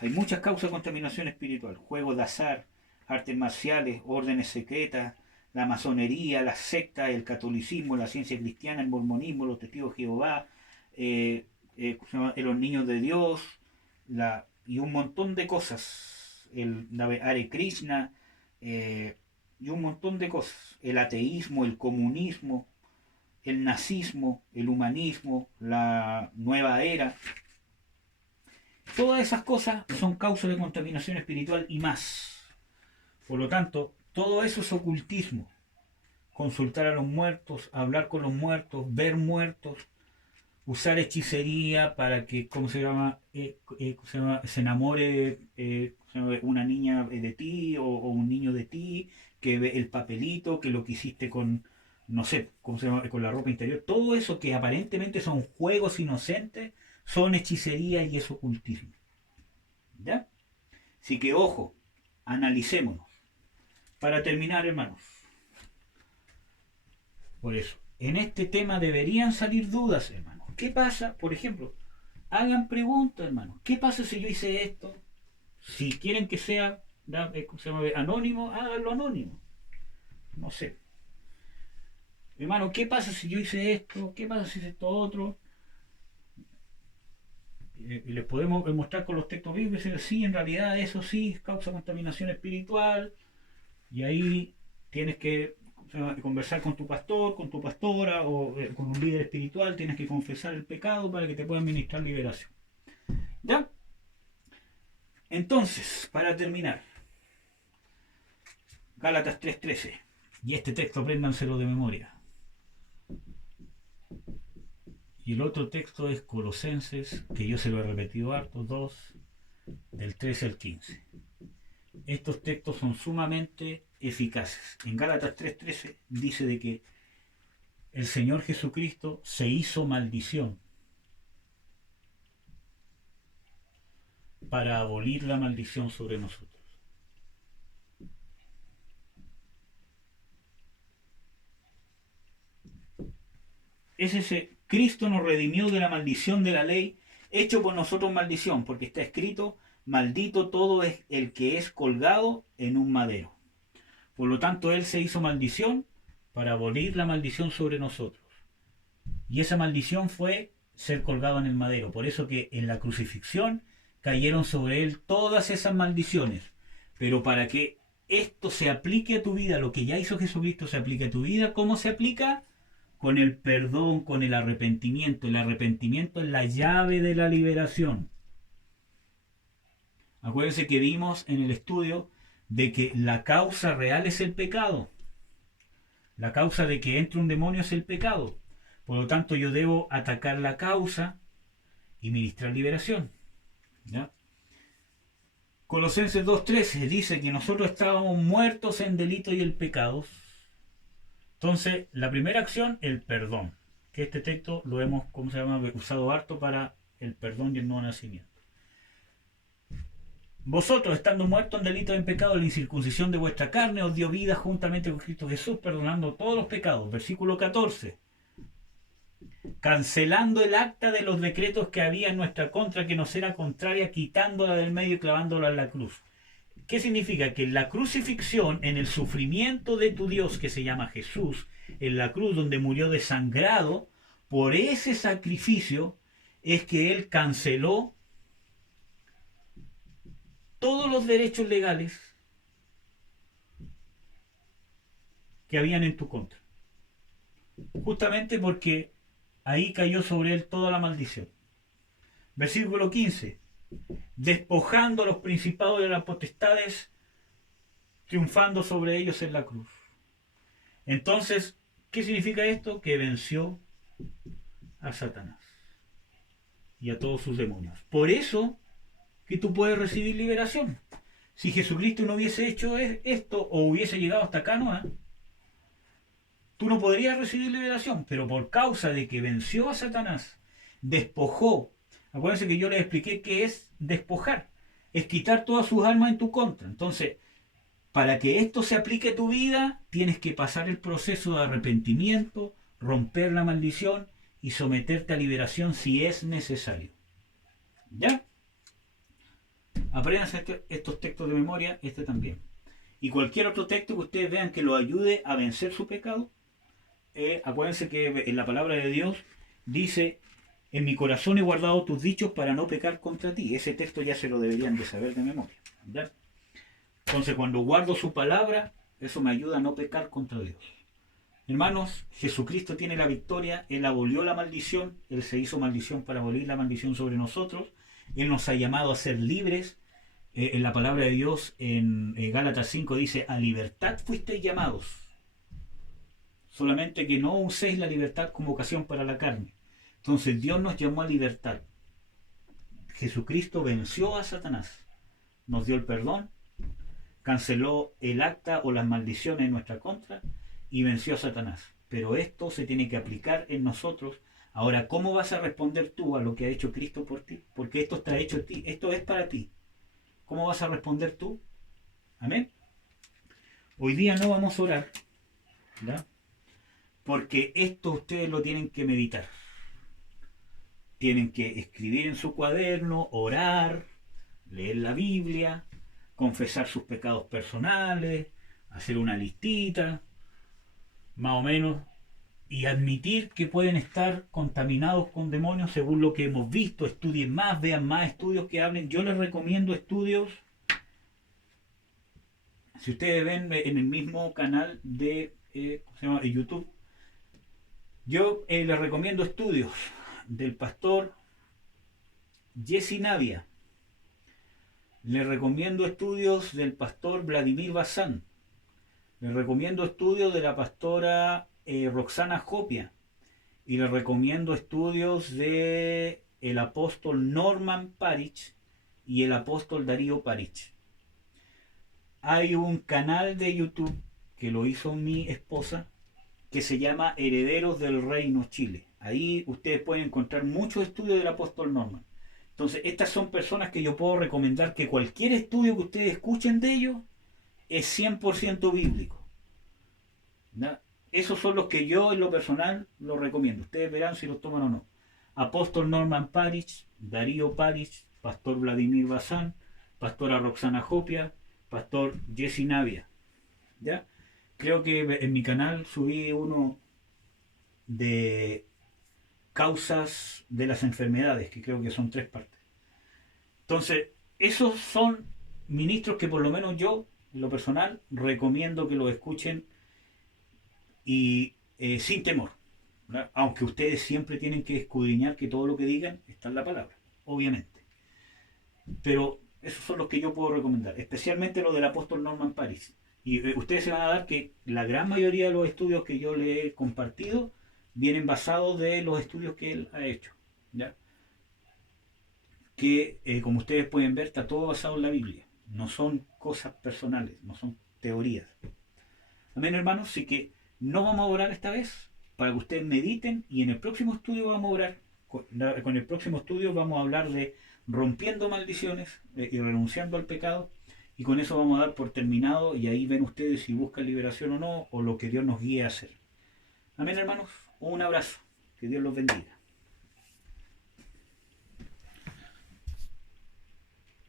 Hay muchas causas de contaminación espiritual, juegos de azar, artes marciales, órdenes secretas, la masonería, las sectas, el catolicismo, la ciencia cristiana, el mormonismo, los testigos de Jehová, los niños de Dios, y un montón de cosas, el Hare Krishna, y un montón de cosas, el ateísmo, el comunismo, el nazismo, el humanismo, la nueva era. Todas esas cosas son causas de contaminación espiritual y más. Por lo tanto, todo eso es ocultismo. Consultar a los muertos, hablar con los muertos, ver muertos, usar hechicería para que, ¿cómo se llama? Se enamore una niña de ti o un niño de ti, que ve el papelito, que lo que hiciste con, no sé, ¿cómo se llama? Con la ropa interior. Todo eso que aparentemente son juegos inocentes, son hechicería y es ocultismo. ¿Ya? Así que ojo, analicémonos. Para terminar, hermanos, por eso, en este tema deberían salir dudas, hermanos. ¿Qué pasa? Por ejemplo, hagan preguntas, hermanos. ¿Qué pasa si yo hice esto? Si quieren que sea anónimo, háganlo anónimo. No sé. Hermano, ¿qué pasa si yo hice esto? ¿Qué pasa si hice esto otro? Y les podemos mostrar con los textos bíblicos y decir, sí, en realidad eso sí causa contaminación espiritual. Y ahí tienes que conversar con tu pastor, con tu pastora o con un líder espiritual, tienes que confesar el pecado para que te puedan ministrar liberación. ¿Ya? Entonces, para terminar, Gálatas 3:13. Y este texto apréndanselo de memoria. Y el otro texto es Colosenses, que yo se lo he repetido harto, 2, del 13 al 15. Estos textos son sumamente eficaces. En Gálatas 3:13 dice de que el Señor Jesucristo se hizo maldición para abolir la maldición sobre nosotros. Es ese Cristo nos redimió de la maldición de la ley, hecho por nosotros maldición, porque está escrito, maldito todo es el que es colgado en un madero. Por lo tanto, Él se hizo maldición para abolir la maldición sobre nosotros. Y esa maldición fue ser colgado en el madero. Por eso que en la crucifixión cayeron sobre Él todas esas maldiciones. Pero para que esto se aplique a tu vida, lo que ya hizo Jesucristo se aplique a tu vida, ¿cómo se aplica? Con el perdón, con el arrepentimiento. El arrepentimiento es la llave de la liberación. Acuérdense que vimos en el estudio de que la causa real es el pecado. La causa de que entre un demonio es el pecado. Por lo tanto, yo debo atacar la causa y ministrar liberación. ¿Ya? Colosenses 2.13 dice que nosotros estábamos muertos en delito y el pecado. Entonces, la primera acción, el perdón. Que este texto lo hemos, usado harto para el perdón y el nuevo nacimiento. Vosotros, estando muertos en delito y en pecado, la incircuncisión de vuestra carne os dio vida juntamente con Cristo Jesús, perdonando todos los pecados. Versículo 14. Cancelando el acta de los decretos que había en nuestra contra, que nos era contraria, quitándola del medio y clavándola en la cruz. ¿Qué significa? Que en la crucifixión, en el sufrimiento de tu Dios, que se llama Jesús, en la cruz donde murió desangrado, por ese sacrificio es que Él canceló todos los derechos legales que habían en tu contra. Justamente porque ahí cayó sobre Él toda la maldición. Versículo 15. Despojando a los principados de las potestades, triunfando sobre ellos en la cruz. Entonces, ¿qué significa esto? Que venció a Satanás y a todos sus demonios. Por eso que tú puedes recibir liberación. Si Jesucristo no hubiese hecho esto o hubiese llegado hasta acá, ¿no? Tú no podrías recibir liberación, pero por causa de que venció a Satanás, despojó. Acuérdense que yo les expliqué qué es despojar. Es quitar todas sus armas en tu contra. Entonces, para que esto se aplique a tu vida, tienes que pasar el proceso de arrepentimiento, romper la maldición y someterte a liberación si es necesario. ¿Ya? Apréndanse estos textos de memoria, este también. Y cualquier otro texto que ustedes vean que lo ayude a vencer su pecado, acuérdense que en la palabra de Dios dice: en mi corazón he guardado tus dichos para no pecar contra ti. Ese texto ya se lo deberían de saber de memoria. ¿Ya? Entonces, cuando guardo su palabra, eso me ayuda a no pecar contra Dios. Hermanos, Jesucristo tiene la victoria. Él abolió la maldición. Él se hizo maldición para abolir la maldición sobre nosotros. Él nos ha llamado a ser libres. En la palabra de Dios, en Gálatas 5 dice: a libertad fuisteis llamados. Solamente que no uséis la libertad como ocasión para la carne. Entonces Dios nos llamó a libertad. Jesucristo venció a Satanás. Nos dio el perdón. Canceló el acta o las maldiciones en nuestra contra. Y venció a Satanás. Pero esto se tiene que aplicar en nosotros. Ahora, ¿cómo vas a responder tú a lo que ha hecho Cristo por ti? Porque esto está hecho en ti. Esto es para ti. ¿Cómo vas a responder tú? Amén. Hoy día no vamos a orar, ¿ya? Porque esto ustedes lo tienen que meditar. Tienen que escribir en su cuaderno, orar, leer la Biblia, confesar sus pecados personales, hacer una listita, más o menos, y admitir que pueden estar contaminados con demonios según lo que hemos visto. Estudien más, vean más estudios que hablen. Yo les recomiendo estudios. Si ustedes ven en el mismo canal de ¿cómo se llama? YouTube, yo les recomiendo estudios del pastor Jesse Navia. Les recomiendo estudios del pastor Vladimir Bazán. Les recomiendo estudios de la pastora Roxana Jopia. Y les recomiendo estudios de el apóstol Norman Parich y el apóstol Darío Parich. Hay un canal de YouTube que lo hizo mi esposa, que se llama Herederos del Reino Chile. Ahí ustedes pueden encontrar muchos estudios del apóstol Norman. Entonces, estas son personas que yo puedo recomendar que cualquier estudio que ustedes escuchen de ellos es 100% bíblico. ¿Ya? Esos son los que yo en lo personal los recomiendo. Ustedes verán si los toman o no. Apóstol Norman Parich, Darío Parich, Pastor Vladimir Bazán, Pastora Roxana Jopia, Pastor Jesse Navia. ¿Ya? Creo que en mi canal subí uno de causas de las enfermedades, que creo que son 3 partes. Entonces, esos son ministros que por lo menos yo, en lo personal, recomiendo que los escuchen y sin temor, ¿verdad? Aunque ustedes siempre tienen que escudriñar que todo lo que digan está en la palabra, obviamente. Pero esos son los que yo puedo recomendar, especialmente los del apóstol Norman Paris. Y ustedes se van a dar que la gran mayoría de los estudios que yo le he compartido vienen basados de los estudios que él ha hecho. ¿Ya? Que, como ustedes pueden ver, está todo basado en la Biblia. No son cosas personales, no son teorías. Amén, hermanos. Así que no vamos a orar esta vez para que ustedes mediten y en el próximo estudio vamos a orar. Con el próximo estudio vamos a hablar de rompiendo maldiciones y renunciando al pecado. Y con eso vamos a dar por terminado y ahí ven ustedes si buscan liberación o no o lo que Dios nos guíe a hacer. Amén, hermanos. Un abrazo. Que Dios los bendiga.